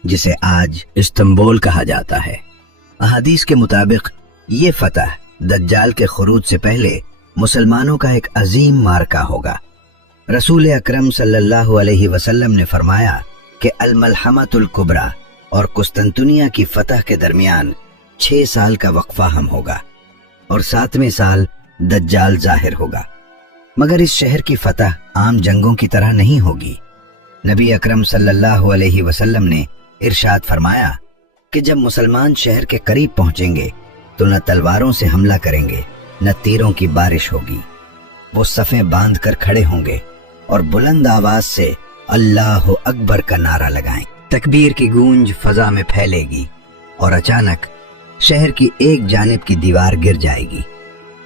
جسے آج استنبول کہا جاتا ہے۔ احادیث کے مطابق یہ فتح دجال کے خروج سے پہلے مسلمانوں کا ایک عظیم مارکا ہوگا۔ رسول اکرم صلی اللہ علیہ وسلم نے فرمایا کہ الملحمۃ الکبریٰ اور قسطنطنیہ کی فتح کے درمیان 6 سال کا وقفہ ہم ہوگا، اور 7ویں سال دجال ظاہر ہوگا۔ مگر اس شہر کی فتح عام جنگوں کی طرح نہیں ہوگی۔ نبی اکرم صلی اللہ علیہ وسلم نے ارشاد فرمایا کہ جب مسلمان شہر کے قریب پہنچیں گے تو نہ تلواروں سے حملہ کریں گے، نہ تیروں کی بارش ہوگی۔ وہ صفیں باندھ کر کھڑے ہوں گے اور بلند آواز سے اللہ اکبر کا نعرہ لگائیں۔ تکبیر کی گونج فضا میں پھیلے گی، اور اچانک شہر کی ایک جانب کی دیوار گر جائے گی۔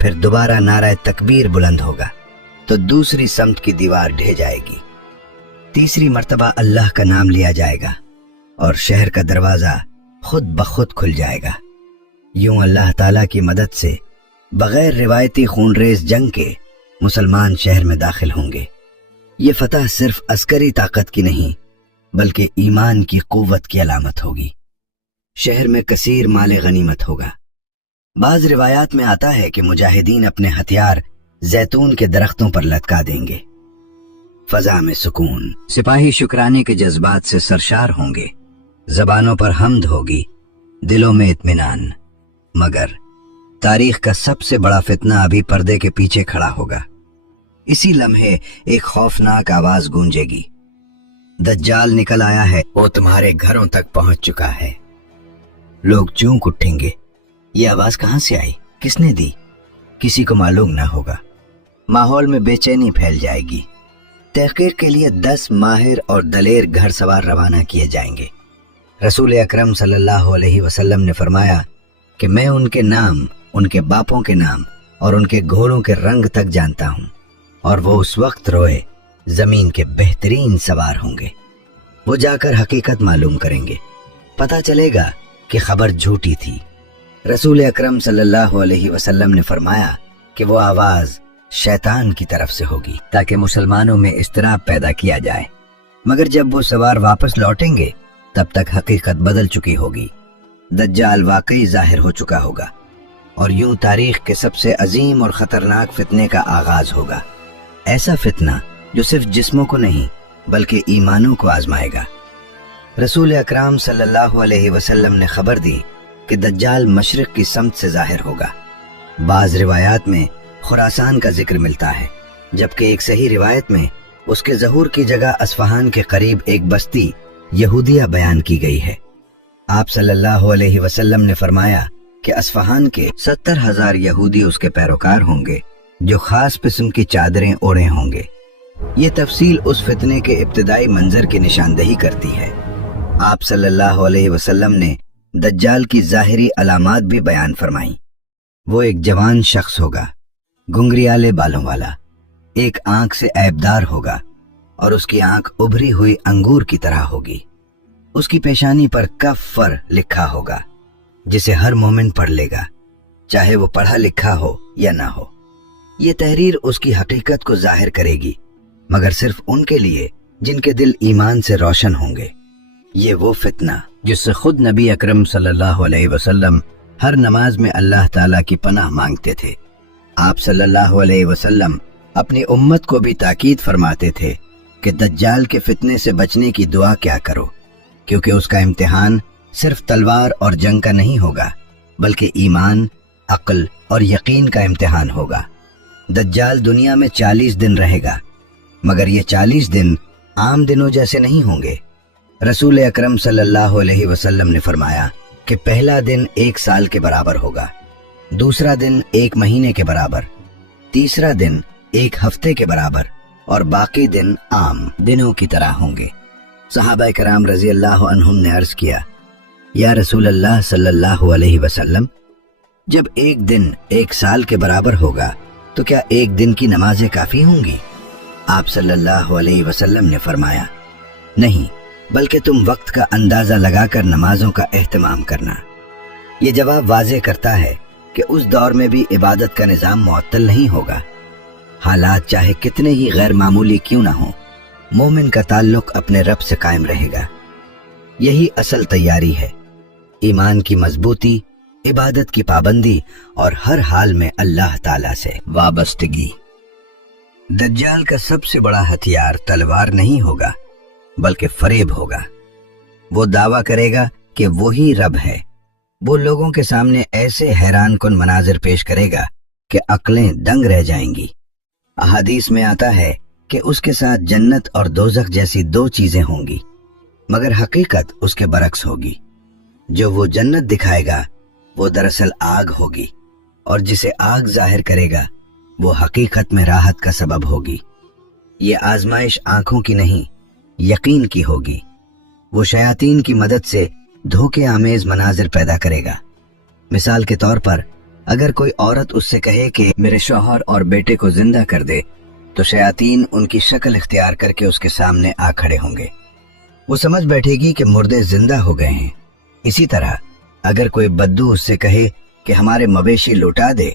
پھر دوبارہ نعرہ تکبیر بلند ہوگا تو دوسری سمت کی دیوار ڈھہ جائے گی۔ تیسری مرتبہ اللہ کا نام لیا جائے گا اور شہر کا دروازہ خود بخود کھل جائے گا۔ یوں اللہ تعالیٰ کی مدد سے بغیر روایتی خونریز جنگ کے مسلمان شہر میں داخل ہوں گے۔ یہ فتح صرف عسکری طاقت کی نہیں بلکہ ایمان کی قوت کی علامت ہوگی۔ شہر میں کثیر مال غنیمت ہوگا۔ بعض روایات میں آتا ہے کہ مجاہدین اپنے ہتھیار زیتون کے درختوں پر لٹکا دیں گے۔ فضا میں سکون، سپاہی شکرانے کے جذبات سے سرشار ہوں گے، زبانوں پر حمد ہوگی، دلوں میں اطمینان۔ مگر تاریخ کا سب سے بڑا فتنہ ابھی پردے کے پیچھے کھڑا ہوگا۔ اسی لمحے ایک خوفناک آواز گونجے گی، دجال نکل آیا ہے، وہ تمہارے گھروں تک پہنچ چکا ہے۔ لوگ چونک اٹھیں گے، یہ آواز کہاں سے آئی، کس نے دی؟ کسی کو معلوم نہ ہوگا۔ ماحول میں بے چینی پھیل جائے گی۔ تحقیق کے لیے 10 ماہر اور دلیر گھڑ سوار روانہ کیے جائیں گے۔ رسول اکرم صلی اللہ علیہ وسلم نے فرمایا کہ میں ان کے نام، ان کے باپوں کے نام اور ان کے گھوڑوں کے رنگ تک جانتا ہوں، اور وہ اس وقت روئے زمین کے بہترین سوار ہوں گے۔ وہ جا کر حقیقت معلوم کریں گے، پتہ چلے گا کہ خبر جھوٹی تھی۔ رسول اکرم صلی اللہ علیہ وسلم نے فرمایا کہ وہ آواز شیطان کی طرف سے ہوگی تاکہ مسلمانوں میں اضطراب پیدا کیا جائے۔ مگر جب وہ سوار واپس لوٹیں گے تب تک حقیقت بدل چکی ہوگی، دجال واقعی ظاہر ہو چکا ہوگا، اور یوں تاریخ کے سب سے عظیم اور خطرناک فتنے کا آغاز ہوگا۔ ایسا فتنہ جو صرف جسموں کو نہیں بلکہ ایمانوں کو آزمائے گا۔ رسول اکرم صلی اللہ علیہ وسلم نے خبر دی کہ دجال مشرق کی سمت سے ظاہر ہوگا۔ بعض روایات میں خراسان کا ذکر ملتا ہے، جبکہ ایک صحیح روایت میں اس کے ظہور کی جگہ اصفہان کے قریب ایک بستی یہودیہ بیان کی گئی ہے۔ آپ صلی اللہ علیہ وسلم نے فرمایا کہ اصفہان کے 70,000 یہودی اس کے پیروکار ہوں گے جو خاص قسم کی چادریں اوڑھے ہوں گے۔ یہ تفصیل اس فتنے کے ابتدائی منظر کی نشاندہی کرتی ہے۔ آپ صلی اللہ علیہ وسلم نے دجال کی ظاہری علامات بھی بیان فرمائیں۔ وہ ایک جوان شخص ہوگا، گنگریالے بالوں والا، ایک آنکھ سے عیبدار ہوگا اور اس کی آنکھ ابھری ہوئی انگور کی طرح ہوگی۔ اس کی پیشانی پر کفر لکھا ہوگا جسے ہر مومن پڑھ لے گا، چاہے وہ پڑھا لکھا ہو یا نہ ہو۔ یہ تحریر اس کی حقیقت کو ظاہر کرے گی، مگر صرف ان کے لیے جن کے دل ایمان سے روشن ہوں گے۔ یہ وہ فتنہ جس سے خود نبی اکرم صلی اللہ علیہ وسلم ہر نماز میں اللہ تعالیٰ کی پناہ مانگتے تھے۔ آپ صلی اللہ علیہ وسلم اپنی امت کو بھی تاکید فرماتے تھے کہ دجال کے فتنے سے بچنے کی دعا کیا کرو، کیونکہ اس کا امتحان صرف تلوار اور جنگ کا نہیں ہوگا، بلکہ ایمان، عقل اور یقین کا امتحان ہوگا۔ دجال دنیا میں 40 دن رہے گا، مگر یہ 40 دن عام دنوں جیسے نہیں ہوں گے۔ رسول اکرم صلی اللہ علیہ وسلم نے فرمایا کہ پہلا دن 1 سال کے برابر ہوگا، دوسرا دن 1 مہینے کے برابر، تیسرا دن 1 ہفتے کے برابر، اور باقی دن عام دنوں کی طرح ہوں گے۔ صحابہ کرام رضی اللہ عنہم نے عرض کیا، یا رسول اللہ صلی اللہ علیہ وسلم، جب ایک دن 1 سال کے برابر ہوگا تو کیا ایک دن کی نمازیں کافی ہوں گی؟ آپ صلی اللہ علیہ وسلم نے فرمایا، نہیں، بلکہ تم وقت کا اندازہ لگا کر نمازوں کا اہتمام کرنا۔ یہ جواب واضح کرتا ہے کہ اس دور میں بھی عبادت کا نظام معطل نہیں ہوگا۔ حالات چاہے کتنے ہی غیر معمولی کیوں نہ ہوں، مومن کا تعلق اپنے رب سے قائم رہے گا۔ یہی اصل تیاری ہے، ایمان کی مضبوطی، عبادت کی پابندی اور ہر حال میں اللہ تعالیٰ سے وابستگی۔ دجال کا سب سے بڑا ہتھیار تلوار نہیں ہوگا، بلکہ فریب ہوگا۔ وہ دعویٰ کرے گا کہ وہی رب ہے۔ وہ لوگوں کے سامنے ایسے حیران کن مناظر پیش کرے گا کہ عقلیں دنگ رہ جائیں گی۔ احادیث میں آتا ہے کہ اس کے ساتھ جنت اور دوزخ جیسی 2 چیزیں ہوں گی، مگر حقیقت اس کے برعکس ہوگی۔ جو وہ جنت دکھائے گا وہ دراصل آگ ہوگی، اور جسے آگ ظاہر کرے گا وہ حقیقت میں راحت کا سبب ہوگی۔ یہ آزمائش آنکھوں کی نہیں، یقین کی ہوگی۔ وہ شیاطین کی مدد سے دھوکے آمیز مناظر پیدا کرے گا۔ مثال کے طور پر اگر کوئی عورت اس سے کہے کہ میرے شوہر اور بیٹے کو زندہ کر دے، تو شیاطین ان کی شکل اختیار کر کے اس کے سامنے آ کھڑے ہوں گے۔ وہ سمجھ بیٹھے گی کہ مردے زندہ ہو گئے ہیں۔ اسی طرح اگر کوئی بدو اس سے کہے کہ ہمارے مویشی لوٹا دے،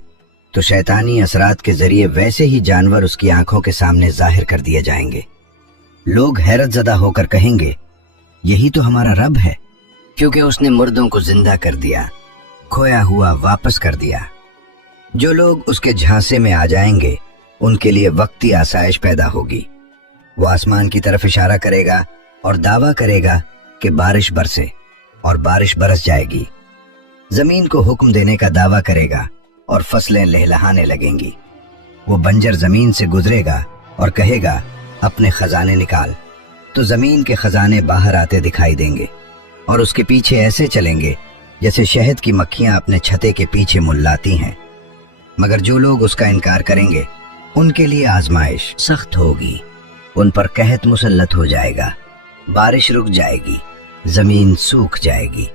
تو شیطانی اثرات کے ذریعے ویسے ہی جانور اس کی آنکھوں کے سامنے ظاہر کر دیے جائیں گے۔ لوگ حیرت زدہ ہو کر کہیں گے، یہی تو ہمارا رب ہے، کیونکہ اس نے مردوں کو زندہ کر دیا، کھویا ہوا واپس کر دیا۔ جو لوگ اس کے جھانسے میں آ جائیں گے ان کے لیے وقتی آسائش پیدا ہوگی۔ وہ آسمان کی طرف اشارہ کرے گا اور دعویٰ کرے گا کہ بارش برسے، اور بارش برس جائے گی۔ زمین کو حکم دینے کا دعویٰ کرے گا اور فصلیں لہلہانے لگیں گی۔ وہ بنجر زمین سے گزرے گا اور کہے گا اپنے خزانے نکال، تو زمین کے خزانے باہر آتے دکھائی دیں گے، اور اس کے پیچھے ایسے چلیں گے جیسے شہد کی مکھیاں اپنے چھتے کے پیچھے ملاتی ہیں۔ مگر جو لوگ اس کا انکار کریں گے ان کے لیے آزمائش سخت ہوگی، ان پر قحط مسلط ہو جائے گا، بارش رک جائے گی، زمین سوکھ جائے گی،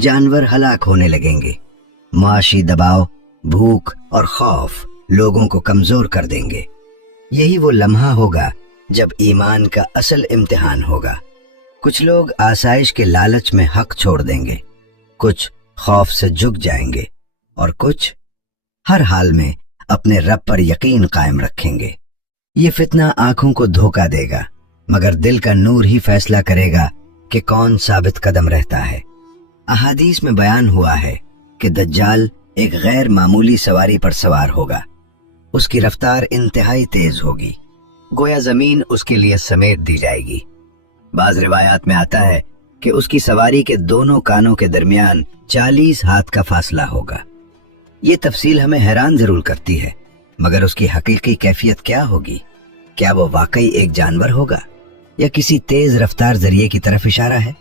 جانور ہلاک ہونے لگیں گے، معاشی دباؤ، بھوک اور خوف لوگوں کو کمزور کر دیں گے۔ یہی وہ لمحہ ہوگا جب ایمان کا اصل امتحان ہوگا۔ کچھ لوگ آسائش کے لالچ میں حق چھوڑ دیں گے، کچھ خوف سے جھک جائیں گے، اور کچھ ہر حال میں اپنے رب پر یقین قائم رکھیں گے۔ یہ فتنہ آنکھوں کو دھوکہ دے گا، مگر دل کا نور ہی فیصلہ کرے گا کہ کون ثابت قدم رہتا ہے۔ احادیث میں بیان ہوا ہے کہ دجال ایک غیر معمولی سواری پر سوار ہوگا۔ اس کی رفتار انتہائی تیز ہوگی، گویا زمین اس کے لیے سمیٹ دی جائے گی۔ بعض روایات میں آتا ہے کہ اس کی سواری کے دونوں کانوں کے درمیان 40 ہاتھ کا فاصلہ ہوگا۔ یہ تفصیل ہمیں حیران ضرور کرتی ہے، मगर उसकी हकीकी कैफियत क्या होगी? क्या वो वाकई एक जानवर होगा या किसी तेज रफ्तार जरिए की तरफ इशारा है?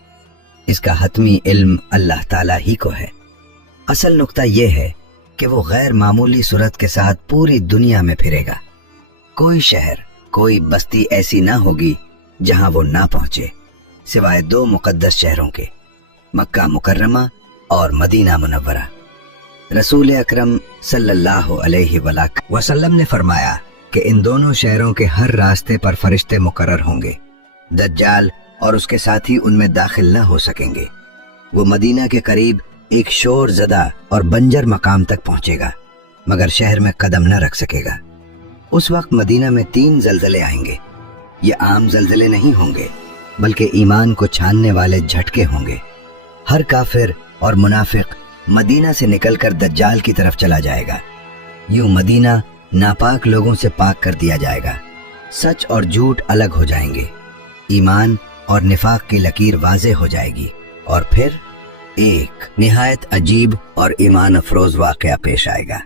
इसका हतमी इल्म अल्लाह ताला ही को है। असल नुक्ता यह है कि वो गैर मामूली सूरत के साथ पूरी दुनिया में फिरेगा। कोई शहर, कोई बस्ती ऐसी ना होगी जहां वो ना पहुंचे, सिवाय 2 मुकद्दस शहरों के, मक्का मुकर्रमा और मदीना मुनव्वरा। रसूल अकरम सल्लल्लाहु अलैहि वसल्लम ने फरमाया कि इन दोनों शहरों के हर रास्ते पर फरिश्ते मुकर्रर होंगे। दज्जाल और उसके साथी उनमें दाखिल न हो सकेंगे। वो मदीना के करीब एक शोर ज़दा और बंजर मकाम तक पहुंचेगा, मगर शहर में कदम न रख सकेगा। उस वक्त मदीना में 3 ज़लज़ले आएंगे। ये आम ज़लज़ले नहीं होंगे, बल्कि ईमान को छानने वाले झटके होंगे। हर काफिर और मुनाफिक मदीना से निकलकर दज्जाल की तरफ चला जाएगा। यूं मदीना नापाक लोगों से पाक कर दिया जाएगा। सच और झूठ अलग हो जाएंगे। ईमान और निफाक की लकीर वाज़े हो जाएगी। और फिर एक निहायत अजीब और ईमान अफरोज वाक़या पेश आएगा।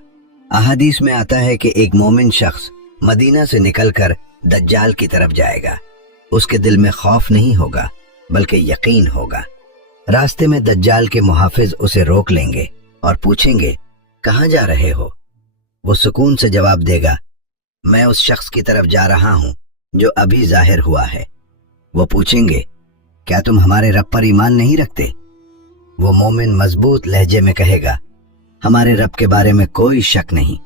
अहादीस में आता है कि एक मोमिन शख्स मदीना से निकलकर दज्जाल की तरफ जाएगा। उसके दिल में खौफ नहीं होगा, बल्कि यकीन होगा। रास्ते में दज्जाल के मुहाफिज उसे रोक लेंगे और पूछेंगे, कहाँ जा रहे हो? वो सुकून से जवाब देगा, मैं उस शख्स की तरफ जा रहा हूं जो अभी जाहिर हुआ है। वो पूछेंगे, क्या तुम हमारे रब पर ईमान नहीं रखते? वो मोमिन मजबूत लहजे में कहेगा, हमारे रब के बारे में कोई शक नहीं।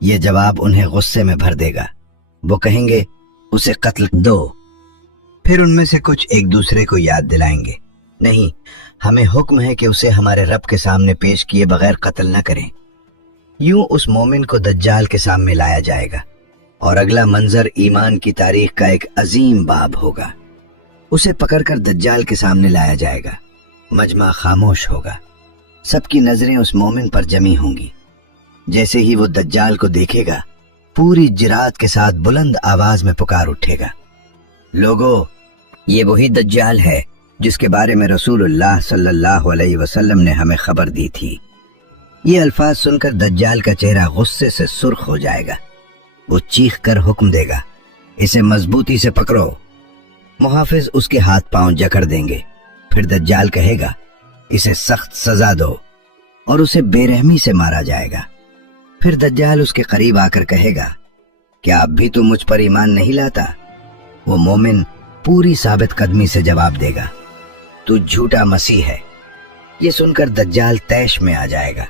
ये जवाब उन्हें गुस्से में भर देगा। वो कहेंगे, उसे कत्ल दो। फिर उनमें से कुछ एक दूसरे को याद दिलाएंगे, नहीं, हमें हुक्म है कि उसे हमारे रब के सामने पेश किए बगैर कत्ल न करें। यूं उस मोमिन को दज्जाल के सामने लाया जाएगा और अगला मंजर ईमान की तारीख का एक अजीम बाब होगा। उसे पकड़कर दज्जाल के सामने लाया जाएगा। मजमा खामोश होगा। सबकी नजरें उस मोमिन पर जमी होंगी। जैसे ही वो दज्जाल को देखेगा, पूरी जिरात के साथ बुलंद आवाज में पुकार उठेगा, लोगों, ये वही दज्जाल है जिसके बारे में रसूलुल्लाह सल्लल्लाहु अलैहि वसल्लम ने हमें खबर दी थी। ये अल्फाज सुनकर दज्जाल का चेहरा गुस्से से सुर्ख हो जाएगा। वो चीख कर हुक्म देगा, इसे मजबूती से पकड़ो। मुहाफिज उसके हाथ पांव जकड़ देंगे। फिर दज्जाल कहेगा, इसे सख्त सजा दो, और उसे बेरहमी से मारा जाएगा। फिर दज्जाल उसके करीब आकर कहेगा, क्या अब भी तू मुझ पर ईमान नहीं लाता? वो मोमिन पूरी साबित कदमी से जवाब देगा, तू झूठा मसीह है। ये सुनकर दज्जाल तैश में आ जाएगा।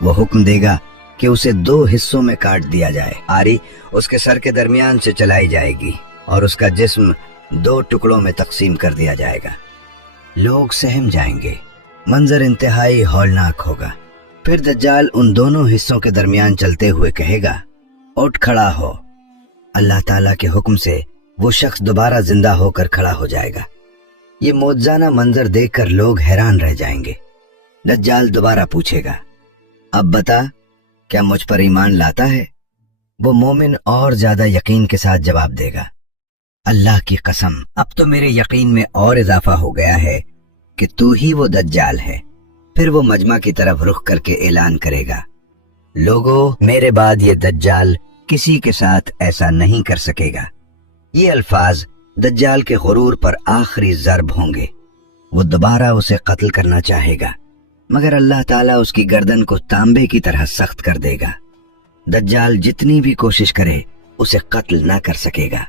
वो हुक्म देगा कि उसे 2 हिस्सों में काट दिया जाए। आरी उसके सर के दरमियान से चलाई जाएगी और उसका जिस्म 2 टुकड़ों में तकसीम कर दिया जाएगा। लोग सहम जाएंगे। मंजर इंतहाई हौलनाक होगा। फिर दज्जाल उन दोनों हिस्सों के दरमियान चलते हुए कहेगा, उठ खड़ा हो। अल्लाह ताला के हुक्म से वो शख्स दोबारा जिंदा होकर खड़ा हो जाएगा। ये मौजज़ाना मंजर देखकर लोग हैरान रह जाएंगे। दज्जाल दोबारा पूछेगा, अब बता, क्या मुझ पर ईमान लाता है? वो मोमिन और ज्यादा यकीन के साथ जवाब देगा, अल्लाह की कसम, अब तो मेरे यकीन में और इजाफा हो गया है कि तू ही वो दज्जाल है। फिर वो मजमा की तरफ रुख करके ऐलान करेगा, लोगों, मेरे बाद ये दज्जाल किसी के साथ ऐसा नहीं कर सकेगा। ये अल्फाज दज्जाल के गुरूर पर आखिरी ज़र्ब होंगे। वो दोबारा उसे कत्ल करना चाहेगा, मगर अल्लाह ताला उसकी गर्दन को तांबे की तरह सख्त कर देगा। दज्जाल जितनी भी कोशिश करे उसे कत्ल ना कर सकेगा।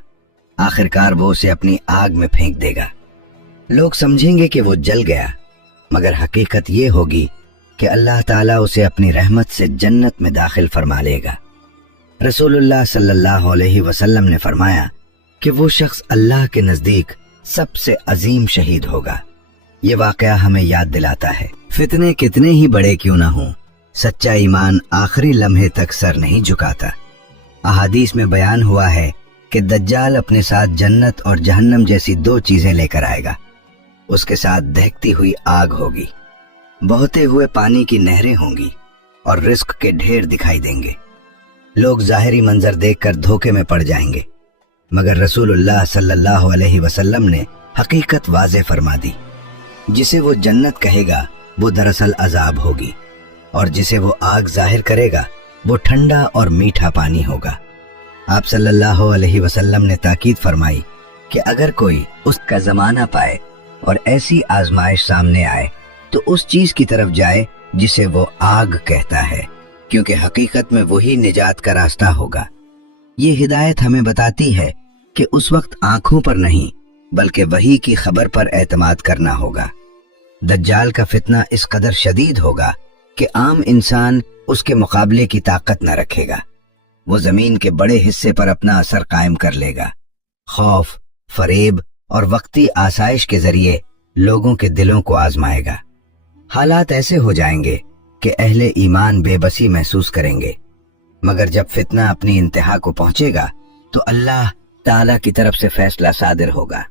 आखिरकार वो उसे अपनी आग में फेंक देगा। लोग समझेंगे कि वो जल गया, मगर हकीकत ये होगी कि अल्लाह ताला उसे अपनी रहमत से जन्नत में दाखिल फरमा लेगा। रसूलुल्लाह सल्लल्लाहु अलैहि वसल्लम ने फरमाया कि वो शख्स अल्लाह के नजदीक सबसे अजीम शहीद होगा। ये वाकया हमें याद दिलाता है, फितने कितने ही बड़े क्यों ना हों, सच्चा ईमान आखिरी लम्हे तक सर नहीं झुकाता। अहादीस में बयान हुआ है कि दज्जाल अपने साथ जन्नत और जहन्नम जैसी 2 चीजें लेकर आएगा। उसके साथ दहकती हुई आग होगी, बहते हुए पानी की नहरें होंगी और रिस्क के ढेर दिखाई देंगे। लोग जाहिरी मंजर देखकर धोखे में पड़ जाएंगे, मगर रसूलुल्लाह सल्लल्लाहु अलैहि वसल्लम ने हकीकत वाज़े फरमा दी। जिसे वो जन्नत कहेगा वो दरअसल अजाब होगी, और जिसे वो आग जाहिर करेगा वो ठंडा और मीठा पानी होगा। आप सल्लल्लाहु अलैहि वसल्लम ने ताकीद फरमाई कि अगर कोई उसका जमाना पाए और ऐसी आजमाइश सामने आए तो उस चीज की तरफ जाए जिसे वो आग कहता है, क्योंकि हकीकत में वही निजात का रास्ता होगा। ये हिदायत हमें बताती है कि उस वक्त आंखों पर नहीं बल्कि वही की खबर पर एतमाद करना होगा। दज्जाल का फितना इस कदर शदीद होगा कि आम इंसान उसके मुकाबले की ताकत न रखेगा। वो जमीन के बड़े हिस्से पर अपना असर कायम कर लेगा। खौफ, फरेब और वक्ती आसाइश के जरिए लोगों के दिलों को आजमाएगा। हालात ऐसे हो जाएंगे कि अहले ईमान बेबसी महसूस करेंगे, मगर जब फितना अपनी इंतहा को पहुंचेगा तो अल्लाह ताला की तरफ से फैसला सादिर होगा।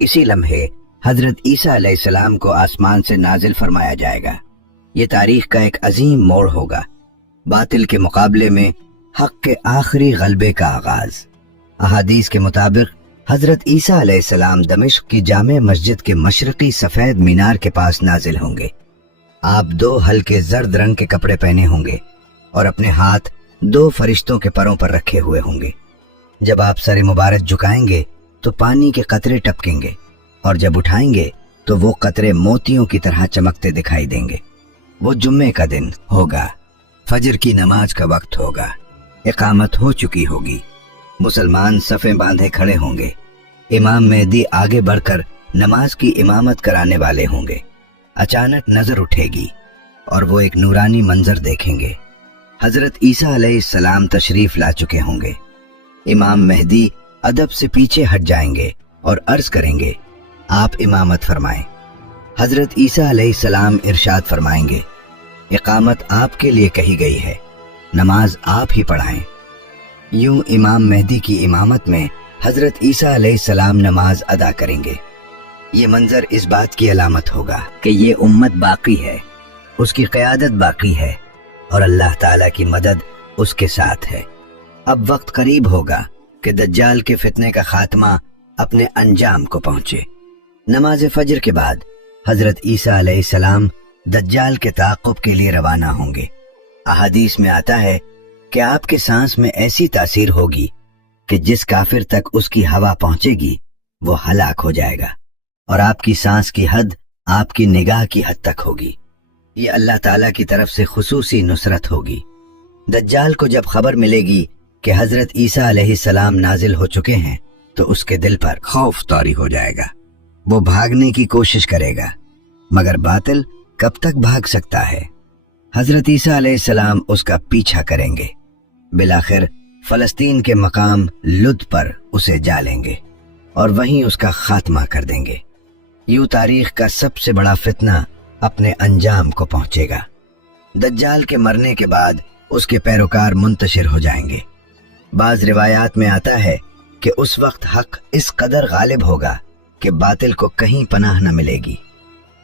इसी लम्हे हजरत ईसा अलैहिस्सलाम को आसमान से नाजिल फरमाया जाएगा। ये तारीख का एक अजीम मोड़ होगा। बातिल के मुकाबले में हक के आखिरी गलबे का आगाज। अहादीस के मुताबिक हजरत ईसा अलैहिस्सलाम दमिश्क की जामे मस्जिद के मशरकी सफेद मीनार के पास नाजिल होंगे। आप 2 हल्के जर्द रंग के कपड़े पहने होंगे और अपने हाथ 2 फरिश्तों के परों पर रखे हुए होंगे। जब आप सर मुबारक झुकाएंगे तो पानी के कतरे टपकेंगे और जब उठाएंगे तो वो कतरे मोतियों की तरह चमकते दिखाई देंगे। वो जुम्मे का दिन होगा। फजर की नमाज का वक्त होगा। इकामत हो चुकी होगी। मुसलमान सफ़ें बांधे खड़े होंगे। इमाम मेहदी आगे बढ़कर नमाज की इमामत कराने वाले होंगे। अचानक नजर उठेगी और वो एक नूरानी मंजर देखेंगे। हजरत ईसा अलैहिस्सलाम तशरीफ ला चुके होंगे। इमाम मेहदी अदब से पीछे हट जाएंगे और अर्ज करेंगे, आप इमामत फरमाएं। हजरत ईसा अलैहिस्सलाम इरशाद फरमाएंगे, इकामत आपके लिए कही गई है, नमाज आप ही पढ़ाएं। यूं इमाम मेहदी की इमामत में हजरत ईसा अलैहिस्सलाम नमाज अदा करेंगे। ये मंजर इस बात की अलामत होगा कि ये उम्मत बाकी है, उसकी क़यादत बाकी है और अल्लाह ताला की मदद उसके साथ है। अब वक्त करीब होगा कि दज्जाल के फितने का खात्मा अपने अंजाम को पहुंचे। नमाज फजर के बाद हजरत ईसा अलैहिस्सलाम दज्जाल के ताक़ुब के लिए रवाना होंगे। अहादीस में आता है कि आपके सांस में ऐसी तासीर होगी कि जिस काफिर तक उसकी हवा पहुंचेगी वो हलाक हो जाएगा और आपकी सांस की हद आपकी निगाह की हद तक होगी। ये अल्लाह ताला की तरफ से खुसूसी नुसरत होगी। दज्जाल को जब खबर मिलेगी कि हजरत ईसा अलैहिस्सलाम नाजिल हो चुके हैं तो उसके दिल पर खौफ तारी हो जाएगा। वो भागने की कोशिश करेगा, मगर बातिल कब तक भाग सकता है। हजरत ईसा अलैहिस्सलाम उसका पीछा करेंगे। बिलाखिर फलस्तीन के मकाम लुद पर उसे जा लेंगे और वहीं उसका खात्मा कर देंगे। यूं तारीख का सबसे बड़ा फितना अपने अंजाम को पहुंचेगा। दज्जाल के मरने के बाद उसके पैरोकार मुंतशिर हो जाएंगे। बाज रिवायात में आता है कि उस वक्त हक इस कदर गालिब होगा कि बातिल को कहीं पनाह न मिलेगी।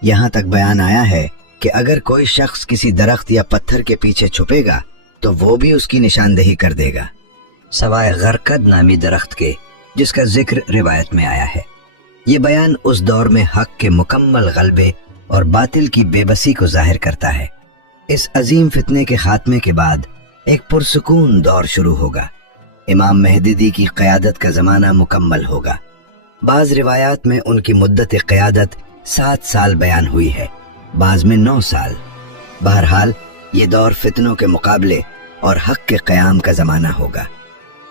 यहाँ तक बयान आया है कि अगर कोई शख्स किसी दरख्त या पत्थर के पीछे छुपेगा तो वो भी उसकी निशानदेही कर देगा, सवाए गरकद नामी दरख्त के, जिसका जिक्र रिवायत में आया है। ये बयान उस दौर में हक के मुकम्मल गलबे और बातिल की बेबसी को जाहिर करता है। इस अजीम फितने के खात्मे के बाद एक पुरसुकून दौर शुरू होगा। इमाम मेहदी की क़यादत का ज़माना मुकम्मल होगा। बाज़ रिवायात में उनकी मुद्दत क़यादत 7 साल बयान हुई है, बाज़ में 9 साल। बहरहाल ये दौर फितनों के मुकाबले और हक के क़याम का ज़माना होगा।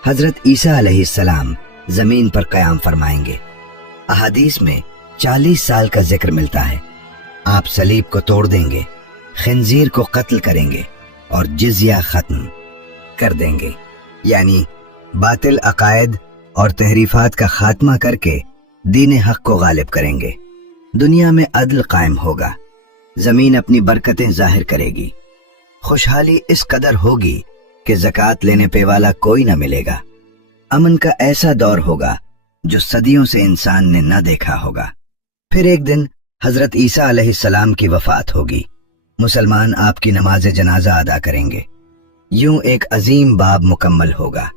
हज़रत ईसा अलैहिस्सलाम ज़मीन पर क़याम फरमाएंगे। अहादीस में 40 साल का जिक्र मिलता है। आप सलीब को तोड़ देंगे, खिंजीर को कत्ल करेंगे और जिज़िया ख़त्म कर देंगे, यानी बातिल अकायद और तहरीफात का खात्मा करके दीन हक को गालिब करेंगे। दुनिया में अदल कायम होगा, जमीन अपनी बरकतें जाहिर करेगी। खुशहाली इस कदर होगी कि ज़कात लेने पे वाला कोई न मिलेगा। अमन का ऐसा दौर होगा जो सदियों से इंसान ने न देखा होगा। फिर एक दिन हजरत ईसा अलैहिस्सलाम की वफात होगी। मुसलमान आपकी नमाज जनाजा अदा करेंगे। यूं एक अजीम बाब मुकम्मल होगा,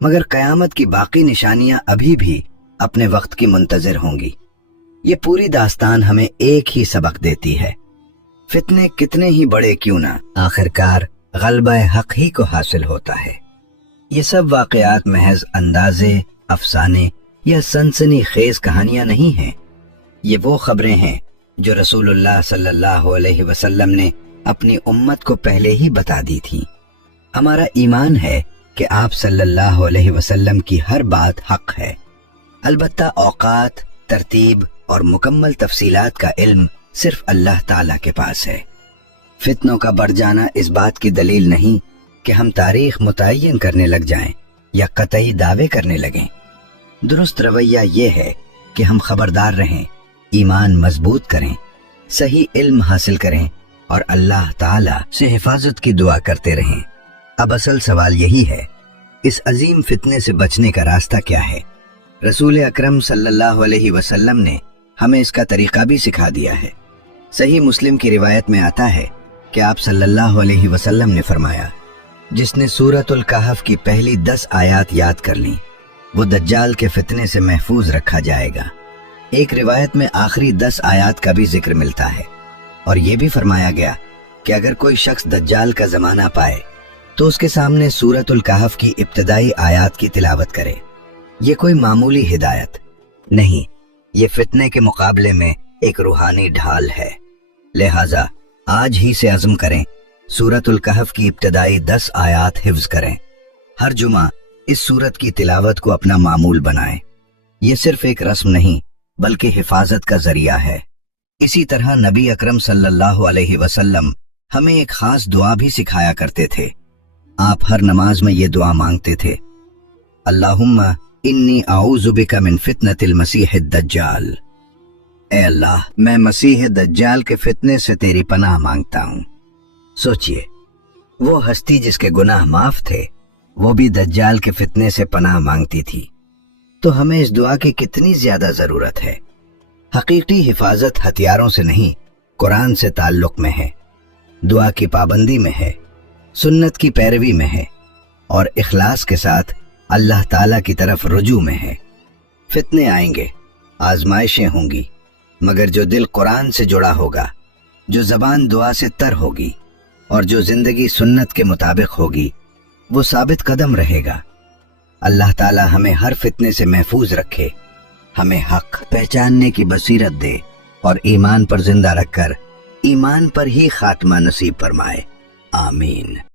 मगर कयामत की बाकी निशानियां अभी भी अपने वक्त की मुंतजर होंगी। ये पूरी दास्तान हमें एक ही सबक देती है, फितने कितने ही बड़े क्यों ना, आखिरकार غلبہ حق ہی کو حاصل ہوتا ہے۔ یہ سب واقعات محض اندازے، افسانے یا سنسنی خیز کہانیاں نہیں ہیں، یہ وہ خبریں ہیں جو رسول اللہ صلی اللہ علیہ وسلم نے اپنی امت کو پہلے ہی بتا دی تھی۔ ہمارا ایمان ہے کہ آپ صلی اللہ علیہ وسلم کی ہر بات حق ہے، البتہ اوقات، ترتیب اور مکمل تفصیلات کا علم صرف اللہ تعالیٰ کے پاس ہے۔ فتنوں کا بڑھ جانا اس بات کی دلیل نہیں کہ ہم تاریخ متعین کرنے لگ جائیں یا قطعی دعوے کرنے لگیں۔ درست رویہ یہ ہے کہ ہم خبردار رہیں، ایمان مضبوط کریں، صحیح علم حاصل کریں اور اللہ تعالیٰ سے حفاظت کی دعا کرتے رہیں۔ اب اصل سوال یہی ہے، اس عظیم فتنے سے بچنے کا راستہ کیا ہے؟ رسول اکرم صلی اللہ علیہ وسلم نے ہمیں اس کا طریقہ بھی سکھا دیا ہے۔ صحیح مسلم کی روایت میں آتا ہے کہ آپ صلی اللہ علیہ وسلم نے فرمایا، جس نے سورۃ الکہف کی پہلی 10 آیات یاد کر لیں وہ دجال کے فتنے سے محفوظ رکھا جائے گا۔ ایک روایت میں آخری 10 آیات کا بھی ذکر ملتا ہے، اور یہ بھی فرمایا گیا کہ اگر کوئی شخص دجال کا زمانہ پائے تو اس کے سامنے سورۃ الکہف کی ابتدائی آیات کی تلاوت کرے۔ یہ کوئی معمولی ہدایت نہیں، یہ فتنے کے مقابلے میں ایک روحانی ڈھال ہے۔ لہٰذا آج ہی سے عزم کریں، سورۃ الکہف کی ابتدائی 10 آیات حفظ کریں، ہر جمعہ اس سورت کی تلاوت کو اپنا معمول بنائیں۔ یہ صرف ایک رسم نہیں بلکہ حفاظت کا ذریعہ ہے۔ اسی طرح نبی اکرم صلی اللہ علیہ وسلم ہمیں ایک خاص دعا بھی سکھایا کرتے تھے۔ آپ ہر نماز میں یہ دعا مانگتے تھے، اللہم انی اعوذ بک من فتنۃ المسیح الدجال، اے اللہ میں مسیح دجال کے فتنے سے تیری پناہ مانگتا ہوں۔ سوچئے، وہ ہستی جس کے گناہ معاف تھے وہ بھی دجال کے فتنے سے پناہ مانگتی تھی، تو ہمیں اس دعا کی کتنی زیادہ ضرورت ہے۔ حقیقی حفاظت ہتھیاروں سے نہیں، قرآن سے تعلق میں ہے، دعا کی پابندی میں ہے، سنت کی پیروی میں ہے، اور اخلاص کے ساتھ اللہ تعالیٰ کی طرف رجوع میں ہے۔ فتنے آئیں گے، آزمائشیں ہوں گی، مگر جو دل قرآن سے جڑا ہوگا، جو زبان دعا سے تر ہوگی اور جو زندگی سنت کے مطابق ہوگی، وہ ثابت قدم رہے گا۔ اللہ تعالیٰ ہمیں ہر فتنے سے محفوظ رکھے، ہمیں حق پہچاننے کی بصیرت دے اور ایمان پر زندہ رکھ کر ایمان پر ہی خاتمہ نصیب فرمائے، آمین۔